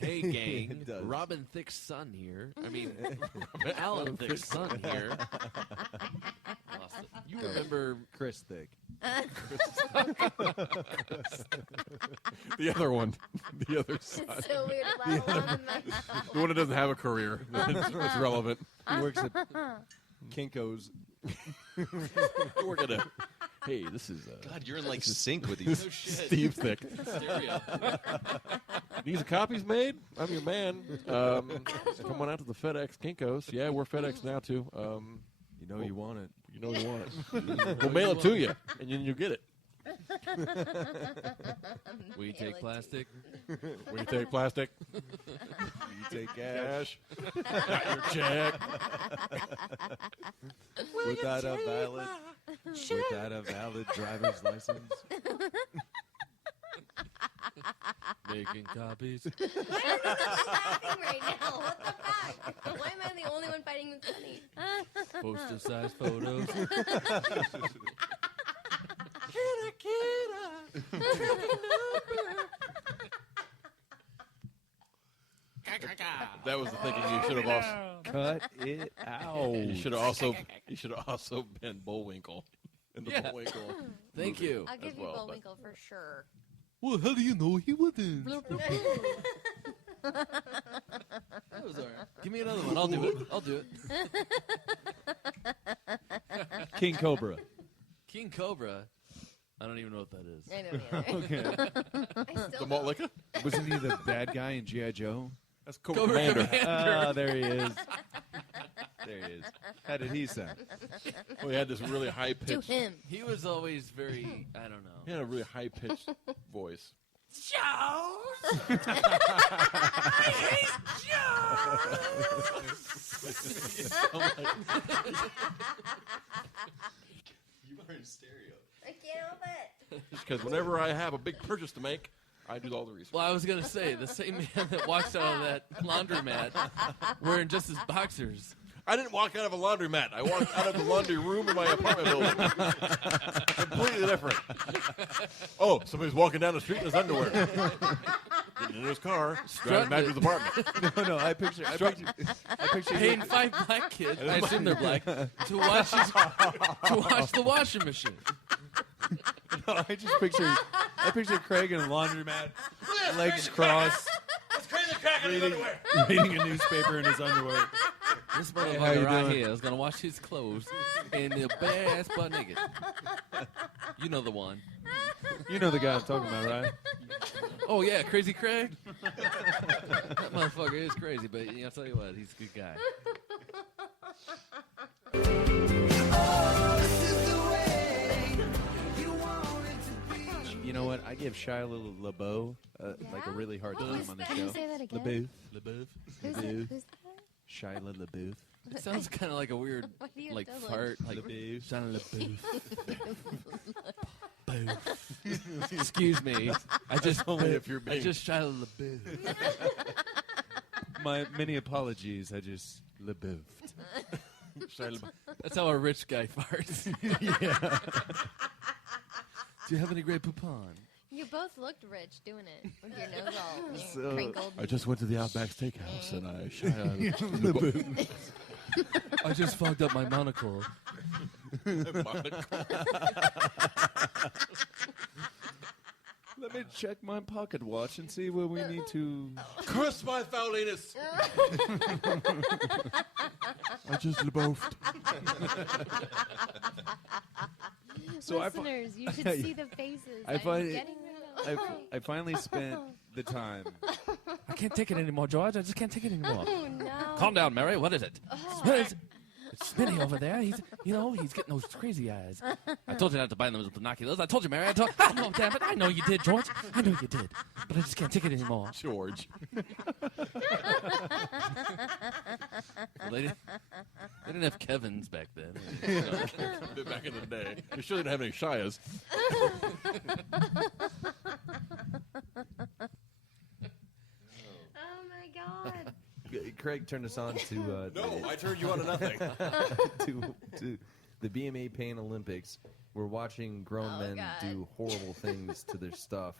Hey, gang. does. Robin Thicke's son here. I mean, Alan Thicke's son here. Lost it. You remember Chris Thick. The other one. The other son. It's so weird to laugh along with my The one that doesn't have a career. It's relevant. He works at Kinko's. We're going to... Hey, this is... God, you're in like sync with these. No shit. Steve Thick. Stereo. These are copies made? I'm your man. Come on out to the FedEx Kinko's. Yeah, we're FedEx now, too. You know you want it. You know you want it. We'll mail it to you, and then you'll get it. Will you take plastic? Will you take plastic? You take cash. Got your check. Without a valid driver's license. Making copies. Why are they laughing right now? What the fuck? Why am I the only one finding this funny? Poster-sized photos. That was the thinking. You should have also. Cut it out. You should have also been Bullwinkle in the Yeah. Bullwinkle. Thank you. I'll give you well, Bullwinkle for sure. Well, how do you know he wasn't? Give me another one. I'll do it. I'll do it. King Cobra. King Cobra. I don't even know what that is. I don't either. Okay. I still The Malt Liquor? Wasn't he the bad guy in G.I. Joe? That's Cobra Cobra Commander. Ah, there he is. There he is. How did he sound? Well, he had this really high to pitched. him. He was always very, I don't know. He had a really high pitched voice. You are in stereo. I can't help it. Because whenever I have a big purchase to make, I do all the research. Well, I was going to say, the same man that walks out of that laundromat wearing just his boxers. I didn't walk out of a laundromat. I walked out of the laundry room in my apartment building. Completely different. Oh, somebody's walking down the street in his underwear. Getting in his car, driving back to his apartment. No, I picture Paying 5 black kids, I assume they're black, to watch the washing machine. No, I picture Craig in a laundromat, legs crossed, reading a newspaper in his underwear. This how you motherfucker right doing? here is going to wash his clothes and he'll bare ass butt naked. You know the one. You know the guy I'm talking about, right? Oh, yeah, Crazy Craig? That motherfucker is crazy, but I'll tell you what, he's a good guy. You know what? I give Shia LaBeouf like a really hard time on the Can you show. say that again? LaBeouf. LaBeouf. Who's that? Who's that? Shia LaBeouf. It sounds kind of like a weird, Why do you like, have to, fart. Like, LaBeouf. Shia LaBeouf. Boof. Excuse me. I just Shia LaBeouf. My many apologies. I just LaBeoufed. That's how a rich guy farts. Yeah. Do you have any Grey Poupon? You both looked rich doing it with your nose all So- crinkled. I just went to the Outback Steakhouse and I shot I just fogged up my monocle. Let me check my pocket watch and see where we need to. Curse my fouliness! I just LaBeoufed. So Listeners, you should see the faces. I I'm find- getting rid of I finally spent the time. I can't take it anymore, George. I just can't take it anymore. Oh, no. Calm down, Mary. What is it? It's Spinny over there. He's getting those crazy eyes. I told you not to buy those binoculars. I told you, Mary. I know, damn it. I know you did, George. I know you did. But I just can't take it anymore. George. Well, they didn't have Kevin's back then. Back in the day. You sure didn't have any Shias. Oh, my God. Craig turned us on to No, I turned you on to nothing. to the BMA Pain Olympics. We're watching grown men God. do horrible things to their stuff.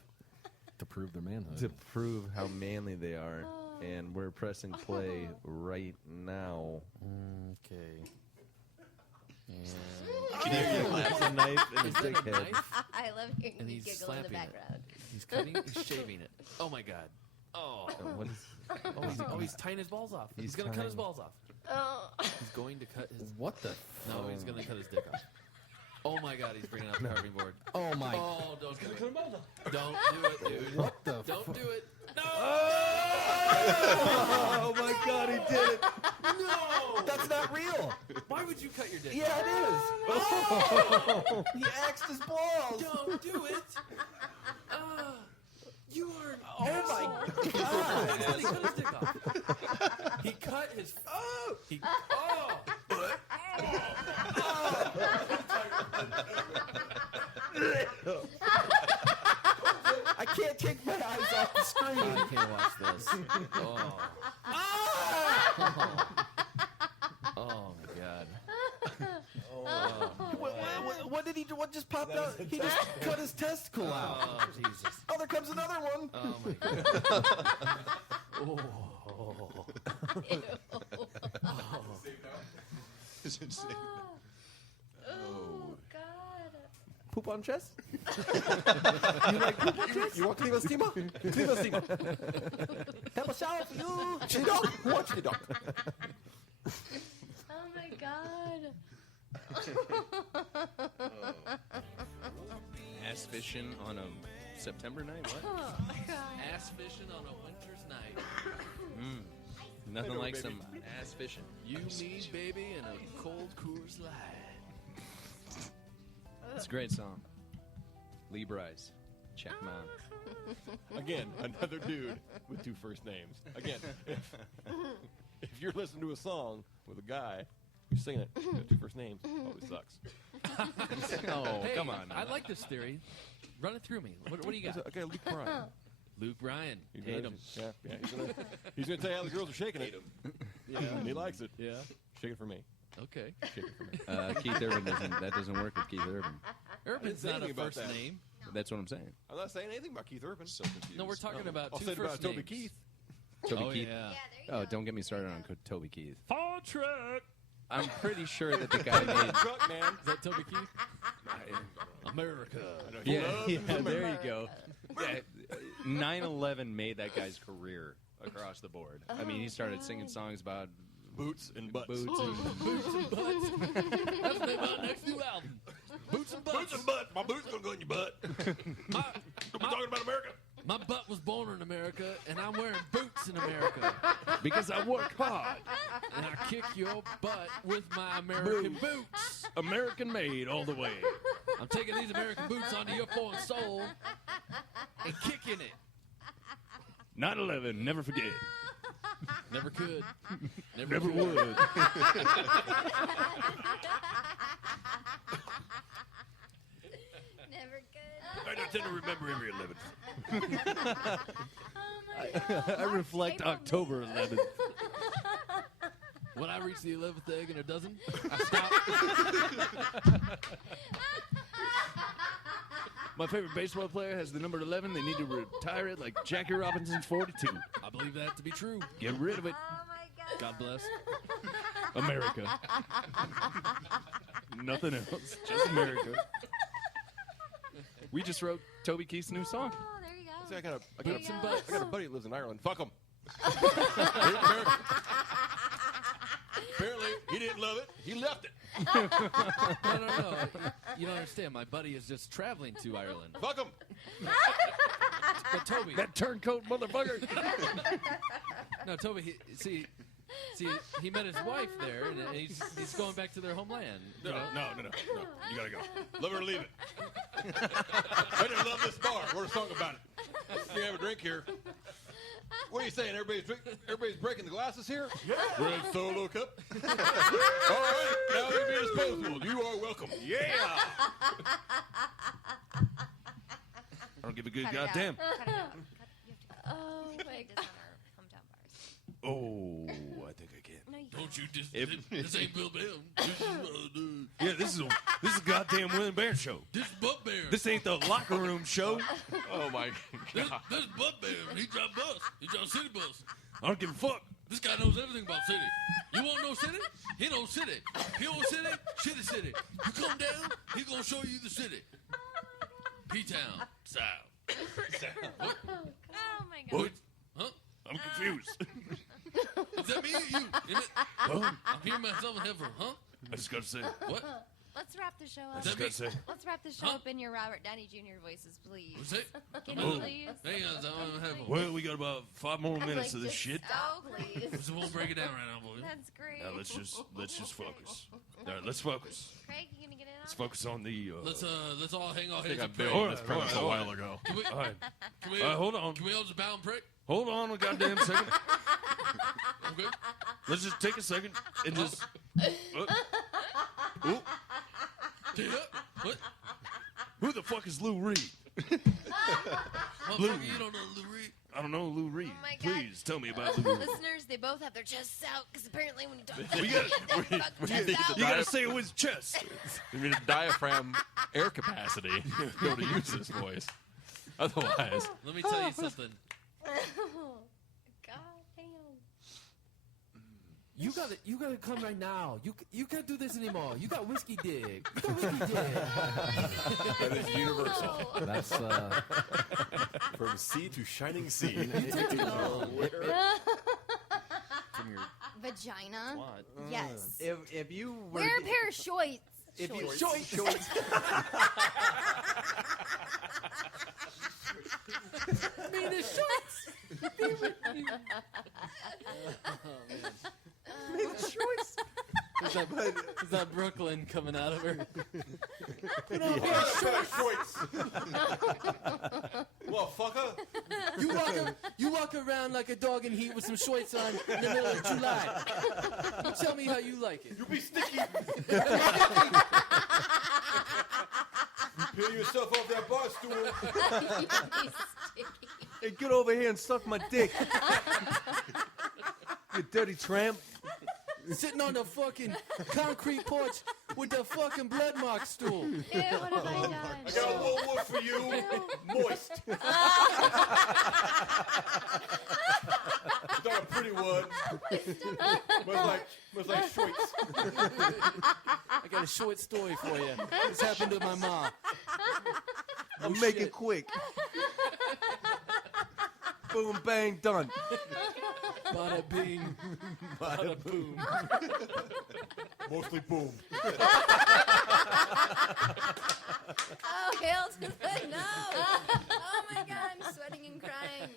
To prove their manhood. to prove how manly they are. And we're pressing play right now. Okay. Can you hear a knife in his dick head? I love hearing And you he's giggle in the slapping it. background. He's cutting. He's shaving it. Oh my god. Oh. What is, He's tying his balls off. He's gonna cut tying- his balls off. Oh. He's going to cut his. What the? No, he's gonna cut his dick off. Oh my god, he's bringing out the carving board. Oh my. Oh, don't do it. Don't do it, dude. What the? Don't do it. No! oh my god, he did it! No! That's not real. Why would you cut your dick? Yeah, it is. Oh! He axed his balls. Don't do it. You are. Oh my God! god. He cut his dick off. He cut his. Oh! He. Oh! I can't take my eyes off the screen. I can't watch this. Oh. Oh my god. What did he do? What just popped out? He just cut his testicle out. Oh Jesus. Oh, there comes another one. Oh my god. Oh. It's insane. Oh, God. Poop on chest? You like poop on chest? You want Klima-Steamer? Klima-Steamer. Have a shower for you. Chili dog? What chili dog? Oh, my God. Ass fishing on a September night? What? Oh, God. Ass fishing on a winter's night. Nothing like some ass fishing. You, me, baby, and a cold Coors Light. It's a great song. Lee Bryce. Check him out. Again, another dude with two first names. Again, if you're listening to a song with a guy who's singing it with two first names, probably sucks. Oh, Hey, come on. now. I like this theory. Run it through me. What do you got? Okay, Luke Bryan. Luke Bryan. He's Hate gonna- him. Yeah, he's gonna tell you how the girls are shaking it. Yeah, and he likes it. Yeah. Shake it for me. Okay. Shake it for me. Keith Urban that doesn't work with Keith Urban. Urban's say not a anything about first that. name. That's what I'm saying. I'm not saying anything about Keith Urban. So confused. No, we're talking about I'll two say it first about Toby names. Keith. Toby Oh Keith. yeah. Yeah, there you Oh, go. don't get me started on Toby Keith. Fall truck. I'm pretty sure that the guy made. Truck man. Is that Toby Keith? America. Yeah, there you go. Yeah, 9/11 made that guy's career across the board. I mean, he started singing songs about Boots and butts. boots and Boots and butts. That's the name of our next new album. Boots and butts. Boots and butts. My boots gonna go in your butt. My, I'm talking about America. my butt was born in America, and I'm wearing boots in America. because I work hard. And I kick your butt with my American boots. American made all the way. I'm taking these American boots onto your foreign soul and kicking it. 9/11, never forget. Never could. Never could. would. Never good. I don't tend to remember every 11th. Oh, my God. I reflect April, October May. 11th. When I reach the 11th egg in a dozen, I stop. My favorite baseball player has the number 11. They need to retire it like Jackie Robinson's 42. I believe that to be true. Get rid of it. Oh, my God. God bless. America. Nothing else. Just America. We just wrote Toby Keith's new song. Oh, there you go. See, I got Boots and butts. a buddy that lives in Ireland. Fuck him. Apparently, he didn't love it. He left it. No. You don't understand. My buddy is just traveling to Ireland. Fuck him. But Toby, That turncoat motherfucker. no, Toby. See, he met his wife there, and he's going back to their homeland. No. You gotta go. Love it or leave it. I didn't love this bar. Wrote a song about it. You have a drink here. What are you saying? Everybody's breaking the glasses here? Yeah. Red Solo Cup. All right. Now you'll be disposable. You are welcome. Yeah. I don't give a good Cut it out. goddamn. Cut it out. You have to cut Oh, my This God. on our hometown bars. Oh, I think I can. No, you Don't you If- this ain't Bill Bam. Yeah, this is This is a goddamn William Bear show. This is Butt Bear. This ain't the locker room show. Oh my This god. is Butt Bear. He drive bus. He drive city bus. I don't give a fuck. This guy knows everything about city. You won't know city? He knows city. He knows city? Shitty city. You come down, he gonna show you the city. P-Town. Style. What? Oh my god. What? Huh? I'm confused. Is that me or you? I'm hearing myself in heaven. Huh? I just gotta say. What? Let's wrap the show up. Is that me? Let's wrap the show up in your Robert Downey Jr. voices, please. What's it? Can you please? Hang on, I'm in heaven. Well, we got about 5 more minutes Like, of this just shit. stop, please. So we'll break it down right now, boys. That's great. Now let's just focus. All right, let's focus. Craig, you gonna get in Let's on focus on the. Let's all hang our I heads think I and pray. built this All right, premise a all right. while ago. Can we, All right, can we, hold on. Can we all just bow and pray? Hold on a goddamn second. Okay. Let's just take a second and just. Ooh, Yeah. What? who the fuck is Lou Reed? Motherfucker, you don't know Lou Reed. I don't know Lou Reed. Oh my God. Please tell me about Lou Reed. Listeners, they both have their chests out because apparently when you talk We gotta- You gotta say it with chest. You need a diaphragm air capacity to be able to use this voice. Otherwise, Let me tell you something. God damn. You gotta come right now. You can't do this anymore. You got whiskey dick. You got whiskey dick. that is universal. No. That's From sea to shining sea. From your Vagina. quad. Yes. If you were Wear a pair of shorts. if you Shorts. I mean, it's shorts. Is that Brooklyn coming out of her? Well, fucker. You walk around like a dog in heat with some shorts on in the middle of July. You tell me how you like it. You be sticky. Peel yourself off that bar stool. Hey, get over here and suck my dick. You dirty tramp. Sitting on the fucking concrete porch with the fucking blood mark stool. Ew, what have I done? I got a little word for you. Moist. It's not a pretty word. Smells like shorts. I got a short story for you. This happened to my mom. I'll make it quick. Boom, bang, done. Bada bing, bada boom. Mostly boom. Oh, hail to the no. Oh my God, I'm sweating and crying.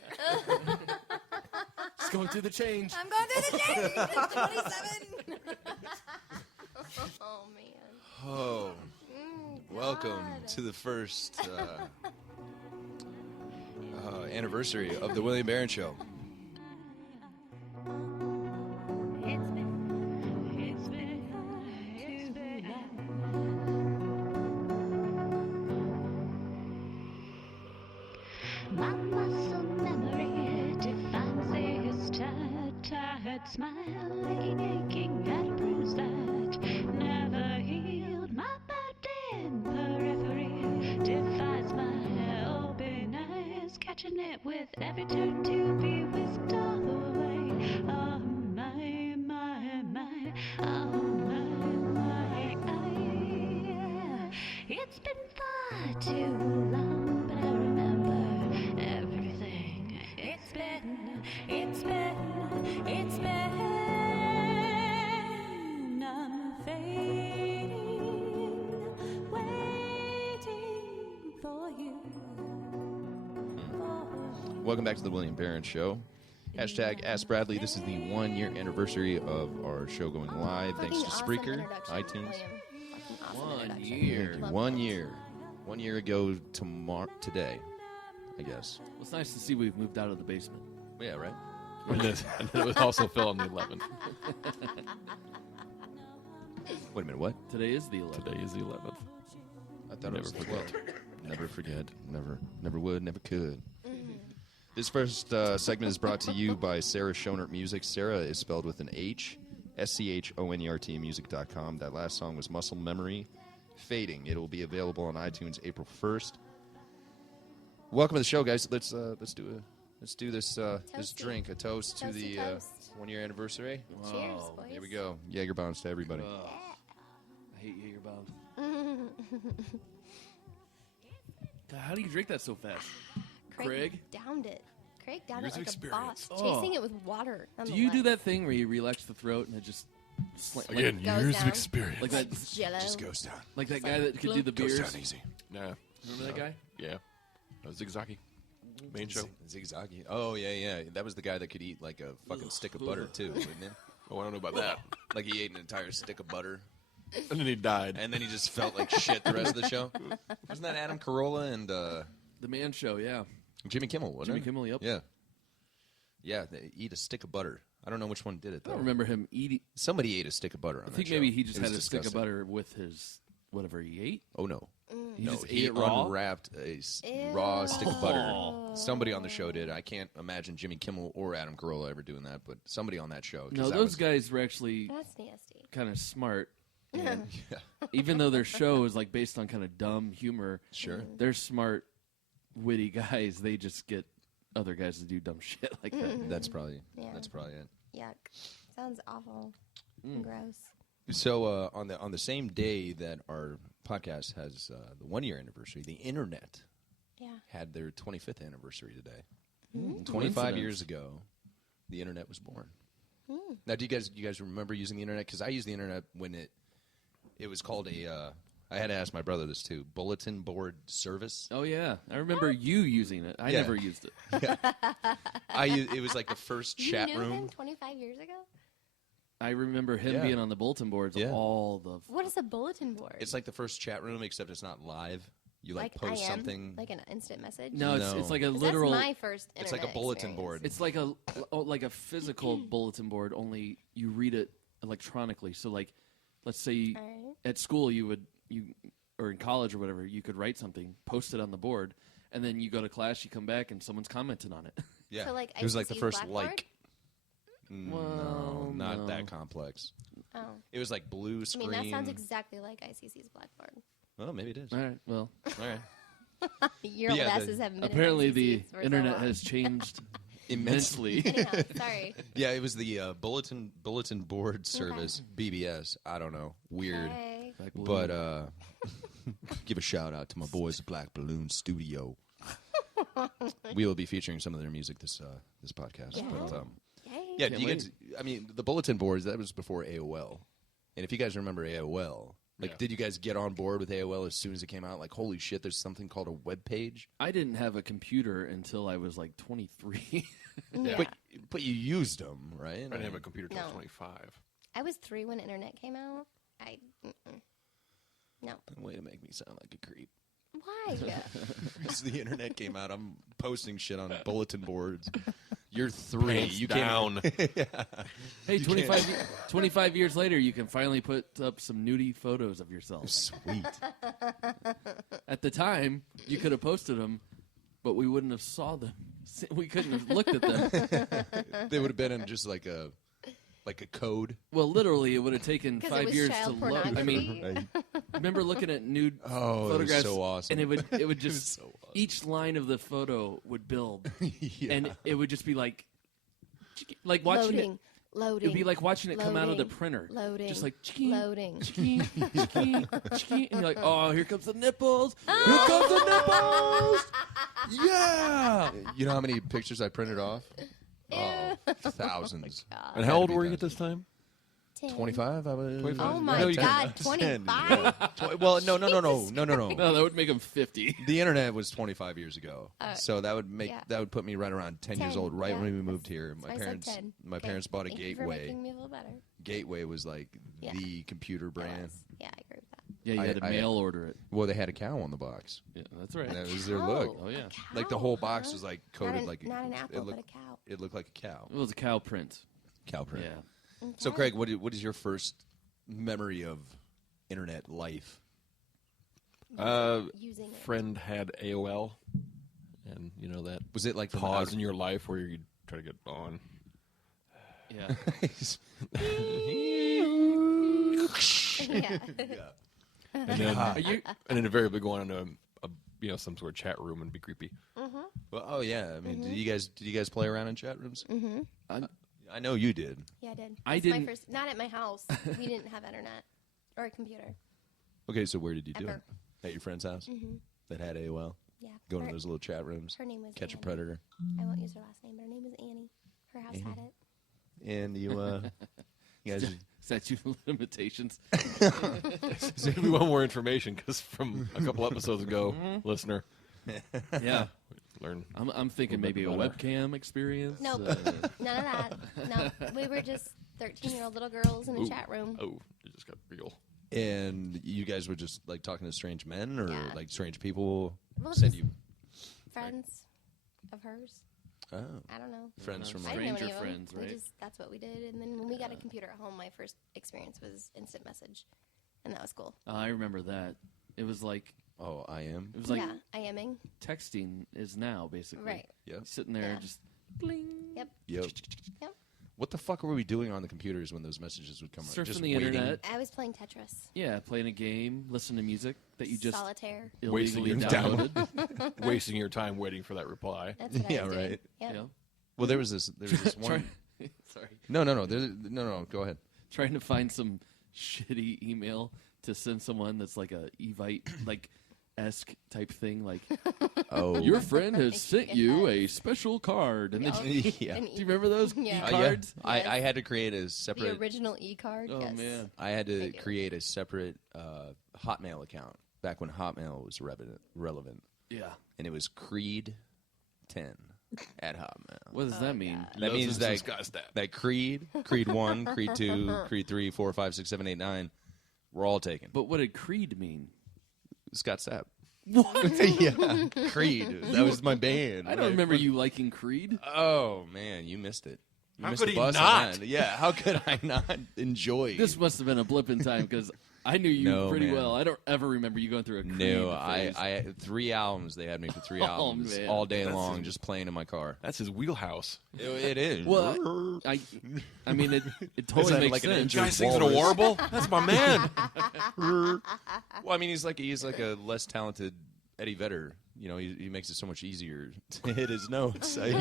Just going through the change. I'm going through the change. 27. Oh man. Oh, welcome God. to the first anniversary of the William Barron Show. My muscle memory defines his tired smile, aching at a bruise that never healed. My burdened periphery defies my open eyes, catching it with every turn to be whisked away. Oh my, oh my, it's been far too long, but I remember everything. It's been I'm fading, waiting for you. Welcome back to the William Barron Show. Hashtag Ask Bradley. This is the 1-year anniversary of our show going live. Thanks to Fucking awesome Spreaker, introduction, iTunes. William. Fucking awesome 1 introduction. year. Love 1 it. year. 1 year ago today, I guess. Well, it's nice to see we've moved out of the basement. Yeah, right? And it was also Phil on the 11th. Wait a minute, what? Today is the 11th. Today is the 11th. I thought Never it was forget. 12. Never forget. Never would, never could. This first segment is brought to you by Sarah Schonert Music. Sarah is spelled with an H, SCHONERT music.com. That last song was Muscle Memory. Fading. It will be available on iTunes April 1st. Welcome to the show, guys. Let's do this drink, a toast to the 1-year anniversary. Cheers, boys. Here we go. Jaeger bombs to everybody. I hate Jaeger bombs. God, how do you drink that so fast? Craig? downed it. Craig downed Years it of like a experience. boss, chasing it with water. Do you do that thing where you relax the throat and it just Again, Goes years down. of experience. like that, Jello. Just goes down. like that guy that could do the Goes beers? down easy. Yeah. Remember that guy? Yeah. Zigzaggy. Main show. Zigzaggy. Oh, yeah. That was the guy that could eat like a fucking stick of butter, too, wouldn't it? Oh, I don't know about that. Like he ate an entire stick of butter, And then he died. and then he just felt like shit the rest of the show. Wasn't that Adam Carolla and The Man Show, yeah. Jimmy Kimmel, wasn't Jimmy it? Kimmel, yep. Yeah. Yeah, they eat a stick of butter. I don't know which one did it, I though. don't remember him eating. Somebody ate a stick of butter on I that think show. maybe he just It was had a stick of disgusting. butter with his whatever he ate. Oh, no. He No, just ate he it raw. unwrapped a raw stick of butter. Somebody on the show did. I can't imagine Jimmy Kimmel or Adam Carolla ever doing that, but somebody on that show. 'cause No, that those was- guys were actually That's nasty. kind of smart. And Yeah, even though their show is like based on kind of dumb humor, sure. they're smart, witty guys. They just get other guys to do dumb shit like that. That's probably Yeah. it. Yuck. Sounds awful. Gross. So on the same day that our podcast has the 1-year anniversary, the internet Yeah. had their 25th anniversary today. Mm-hmm. 25 Coincidence. years ago, the internet was born. Now, do you guys remember using the internet? Because I used the internet when it was called a. I had to ask my brother this too. Bulletin board service. Oh yeah, I remember you using it. I Yeah. never used it. It was like the first You chat knew room. him 25 years ago? I remember him Yeah. being on the bulletin boards Yeah. of all the. What is a bulletin board? It's like the first chat room, except it's not live. You like I post am? something. Like an instant message? No, No. it's like a 'Cause literal. That's my first It's like a internet bulletin experience. board. It's like a physical bulletin board. Only you read it electronically. So like, let's say All right. at school you or in college or whatever, you could write something, post it on the board, and then you go to class, you come back, and someone's commenting on it. Yeah, So, like, it was like the ICC's first Blackboard? like. No, Well, not no. that complex. Oh. It was like blue I screen. mean, that sounds exactly like ICC's Blackboard. Well, maybe it is. All right. Well, All right. Your But yeah, old asses haven't been apparently in the ICC's for so internet long. has changed Immensely. immensely. Anyhow, sorry. Yeah, it was the bulletin board service, BBS. I don't know, weird. Okay. Black Balloon. But give a shout out to my boys at Black Balloon Studio. We will be featuring some of their music this podcast. Yeah. But Yay. yeah, Can't do you wait. guys? I mean, the bulletin boards, that was before AOL. And if you guys remember AOL, like, Yeah. did you guys get on board with AOL as soon as it came out? Like, holy shit, there's something called a web page. I didn't have a computer until I was like 23. Yeah. But you used them, right? I didn't have a computer till No. 25. I was 3 when internet came out. No. Way to make me sound like a creep. Why? As the internet came out, I'm posting shit on bulletin boards. You're 3. Pants You down. Hey, 25 years later, you can finally put up some nudie photos of yourself. Sweet. At the time, you could have posted them, but we wouldn't have saw them. We couldn't have looked at them. They would have been in just like a code. Well, literally, it would have taken 'Cause it 5 was years to child load. I mean, pornography. remember looking at nude Oh, it was photographs? so awesome. And it would just so awesome. each line of the photo would build, Yeah. and it would just be like watching it. Loading. It would be like watching it come out of the Loading. printer. Loading. Just like Loading. and you're like, oh, here comes the nipples. Here comes the nipples. Yeah. You know how many pictures I printed off? Oh, thousands. And how old were you at this time? 25? I was. 25. Oh my No, you God, couldn't. 25? Well, no. No, that would make him 50. The internet was 25 years ago, so that would make yeah. that would put me right around 10 years 10, old, right yeah. when we moved here. I said 10. My Okay. parents bought a Thank you for Gateway. making me feel better. Gateway was like Yeah. the computer It brand. was. Yeah, I agree with that. Yeah, you had to I- mail order it. Well, they had a cow on the box. Yeah, that's right. And that was their Cow. look. Oh yeah, Like the whole box was like coated Not an, like not an apple, it looked, but a cow. It looked like a cow. it was a cow print. Cow print. Yeah. So, Okay. Craig, what is your first memory of internet life? Using it. Friend had AOL, and you know that Was it like from pause outer- in your life where you try to get on. Yeah. Yeah. Yeah. and then invariably go on into some sort of chat room and be creepy. Well, oh yeah. I mean, did you guys play around in chat rooms? Mm-hmm. I know you did. Yeah, I did. I That's didn't. My first, not at my house. We didn't have internet or a computer. Okay, so where did you do it? Ever. At your friend's house that had AOL. Yeah. Go into those little chat rooms. Her name was Catch Annie. a predator. I won't use her last name, but her name was Annie. Her house had it. And you guys. Statute of limitations. So if we want more information, because from a couple episodes ago, listener, Yeah. learn. I'm thinking maybe a webcam experience. Nope. None of that. No. We were just 13-year-old little girls in a chat room. Oh, it just got real. And you guys were just like talking to strange men or Yeah. like strange people Well, send just you friends of hers. oh I don't know. friends from I like, didn't know Stranger any of them. friends, right? That's what we did. And then when we got a computer at home, my first experience was instant message. And that was cool. I remember that. It was like oh I am Yeah, IMing. texting is now basically. Right. yep Sitting there Yeah. just bling. Yep. yep. Yep. What the fuck were we doing on the computers when those messages would come? Surfing Just the waiting? internet. I was playing Tetris. Yeah, playing a game, listening to music that you just Solitaire. Wasting illegally your downloaded. Wasting your time waiting for that reply. That's what I Yeah, was doing. right. Yep. Yeah. Well, there was this one. Sorry. No. No. Go ahead. Trying to find some shitty email to send someone that's like a Evite like esque type thing, like Oh, your friend has sent you a special card, and then Oh, yeah. an do you remember those Yeah. cards? Yes. I had to create a The separate. original e-card. Oh yes. man, I had to I do. create a separate Hotmail account back when Hotmail was relevant, yeah. and it was Creed 10 at Hotmail. What does that mean? That Loves means us that some Scott Stapp. that Creed 1, Creed 2, Creed 3, 4, 5, 6, 7, 8, 9, we're all taken. But what did Creed mean? Scott Stapp. What? Yeah, Creed. That was my band. I don't remember you liking Creed. Oh man, you missed it. You How missed could the he bus on not? that. Yeah, how could I not enjoy? This must have been a blip in time because I knew you No, pretty man. well. I don't ever remember you going through a Creed No, phase. I had 3 albums. They had me for 3 Oh, albums man. all day long, just playing in my car. That's his wheelhouse. It is. Well, I mean, it totally that makes like an sense. injured Guy sings at a walrus? warble. That's my man. Well, I mean, he's like a less talented Eddie Vedder. You know, he makes it so much easier to hit his notes. When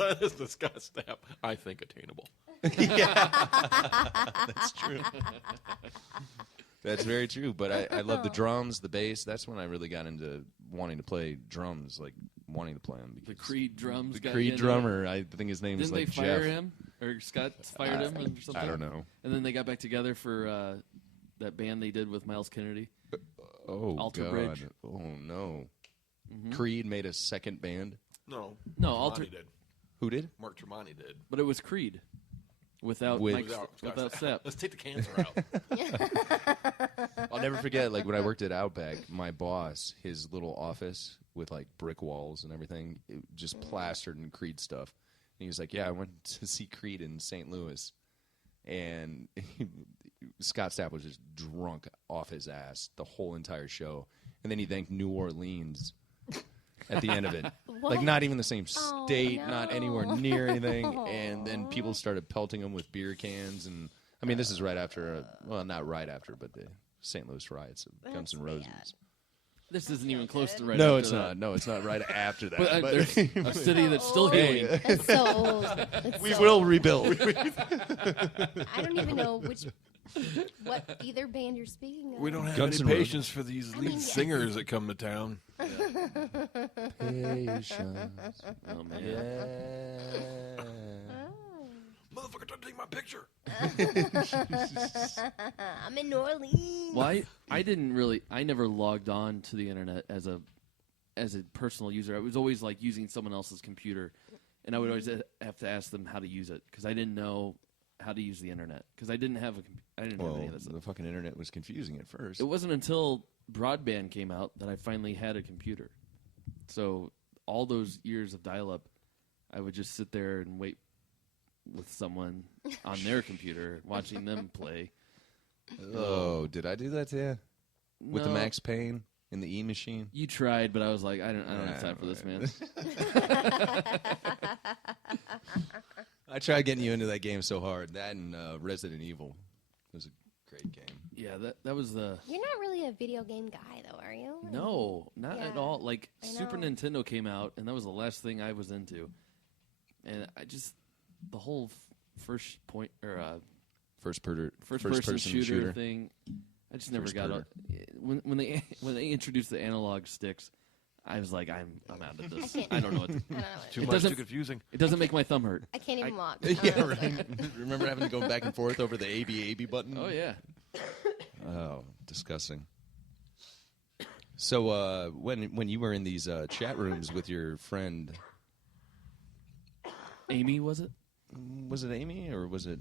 I listen to Scott Stapp, I think attainable. That's true. That's very true. But I love the drums, the bass. That's when I really got into wanting to play drums, like wanting to play them. The Creed drums. The got Creed you into it. drummer, I think his name is Didn't like they fire Jeff. him or Scott fired him or something? I don't know. And then they got back together for that band they did with Miles Kennedy. Oh Alter God! Bridge. Oh no! Creed made a second band. No. No, Tremonti Alter- did. Who did? Mark Tremonti did. But it was Creed without With- Mike, Without Scott without Stapp. Sepp. Let's take the cancer out. I'll never forget. Like when I worked at Outback, my boss, his little office with like brick walls and everything, it just plastered in Creed stuff. And he was like, "Yeah, I went to see Creed in St. Louis," and Scott Stapp was just drunk off his ass the whole entire show, and then he thanked New Orleans at the end of it. Like not even the same state, not anywhere near anything. And then people started pelting him with beer cans. And I mean, this is right after, well, not right after, but the St. Louis riots of Guns N' Roses. bad. This isn't even close to right No, after it's that. not. No, it's not right after that. But, but there's a city that's still healing. That's so old. That's we so will old. rebuild. I don't even know what either band you're speaking of. We don't have Guns any N' patience for these lead yes. singers that come to town. Patience. Oh man. Yeah. Motherfucker, trying to take my picture. I'm in New Orleans. Well, I never logged on to the internet as a personal user. I was always like using someone else's computer, and I would always have to ask them how to use it because I didn't know how to use the internet because I didn't have any Well, of this. the fucking internet was confusing at first. It wasn't until broadband came out that I finally had a computer. So all those years of dial-up, I would just sit there and wait with someone on their computer watching them play. Oh, did I do that to you? With the No, Max Payne in the E machine? you tried, but I was like, I don't have time for this, man. I tried getting you into that game so hard. That and Resident Evil was a great game. Yeah, that was the... You're not really a video game guy, though, are you? No, not at Yeah, all. Like, I Super know. Nintendo came out, and that was the last thing I was into. And I just... The whole first person shooter thing, I just never got it. When they introduced the analog sticks, I was like, I'm out of this. I don't know what to, I don't know what Too It much, doesn't- too confusing. it doesn't make my thumb hurt. I can't even walk. Yeah, right. Remember having to go back and forth over the AB button? Oh yeah. Oh, disgusting. So when you were in these chat rooms with your friend, Amy, was it? was it Amy or was it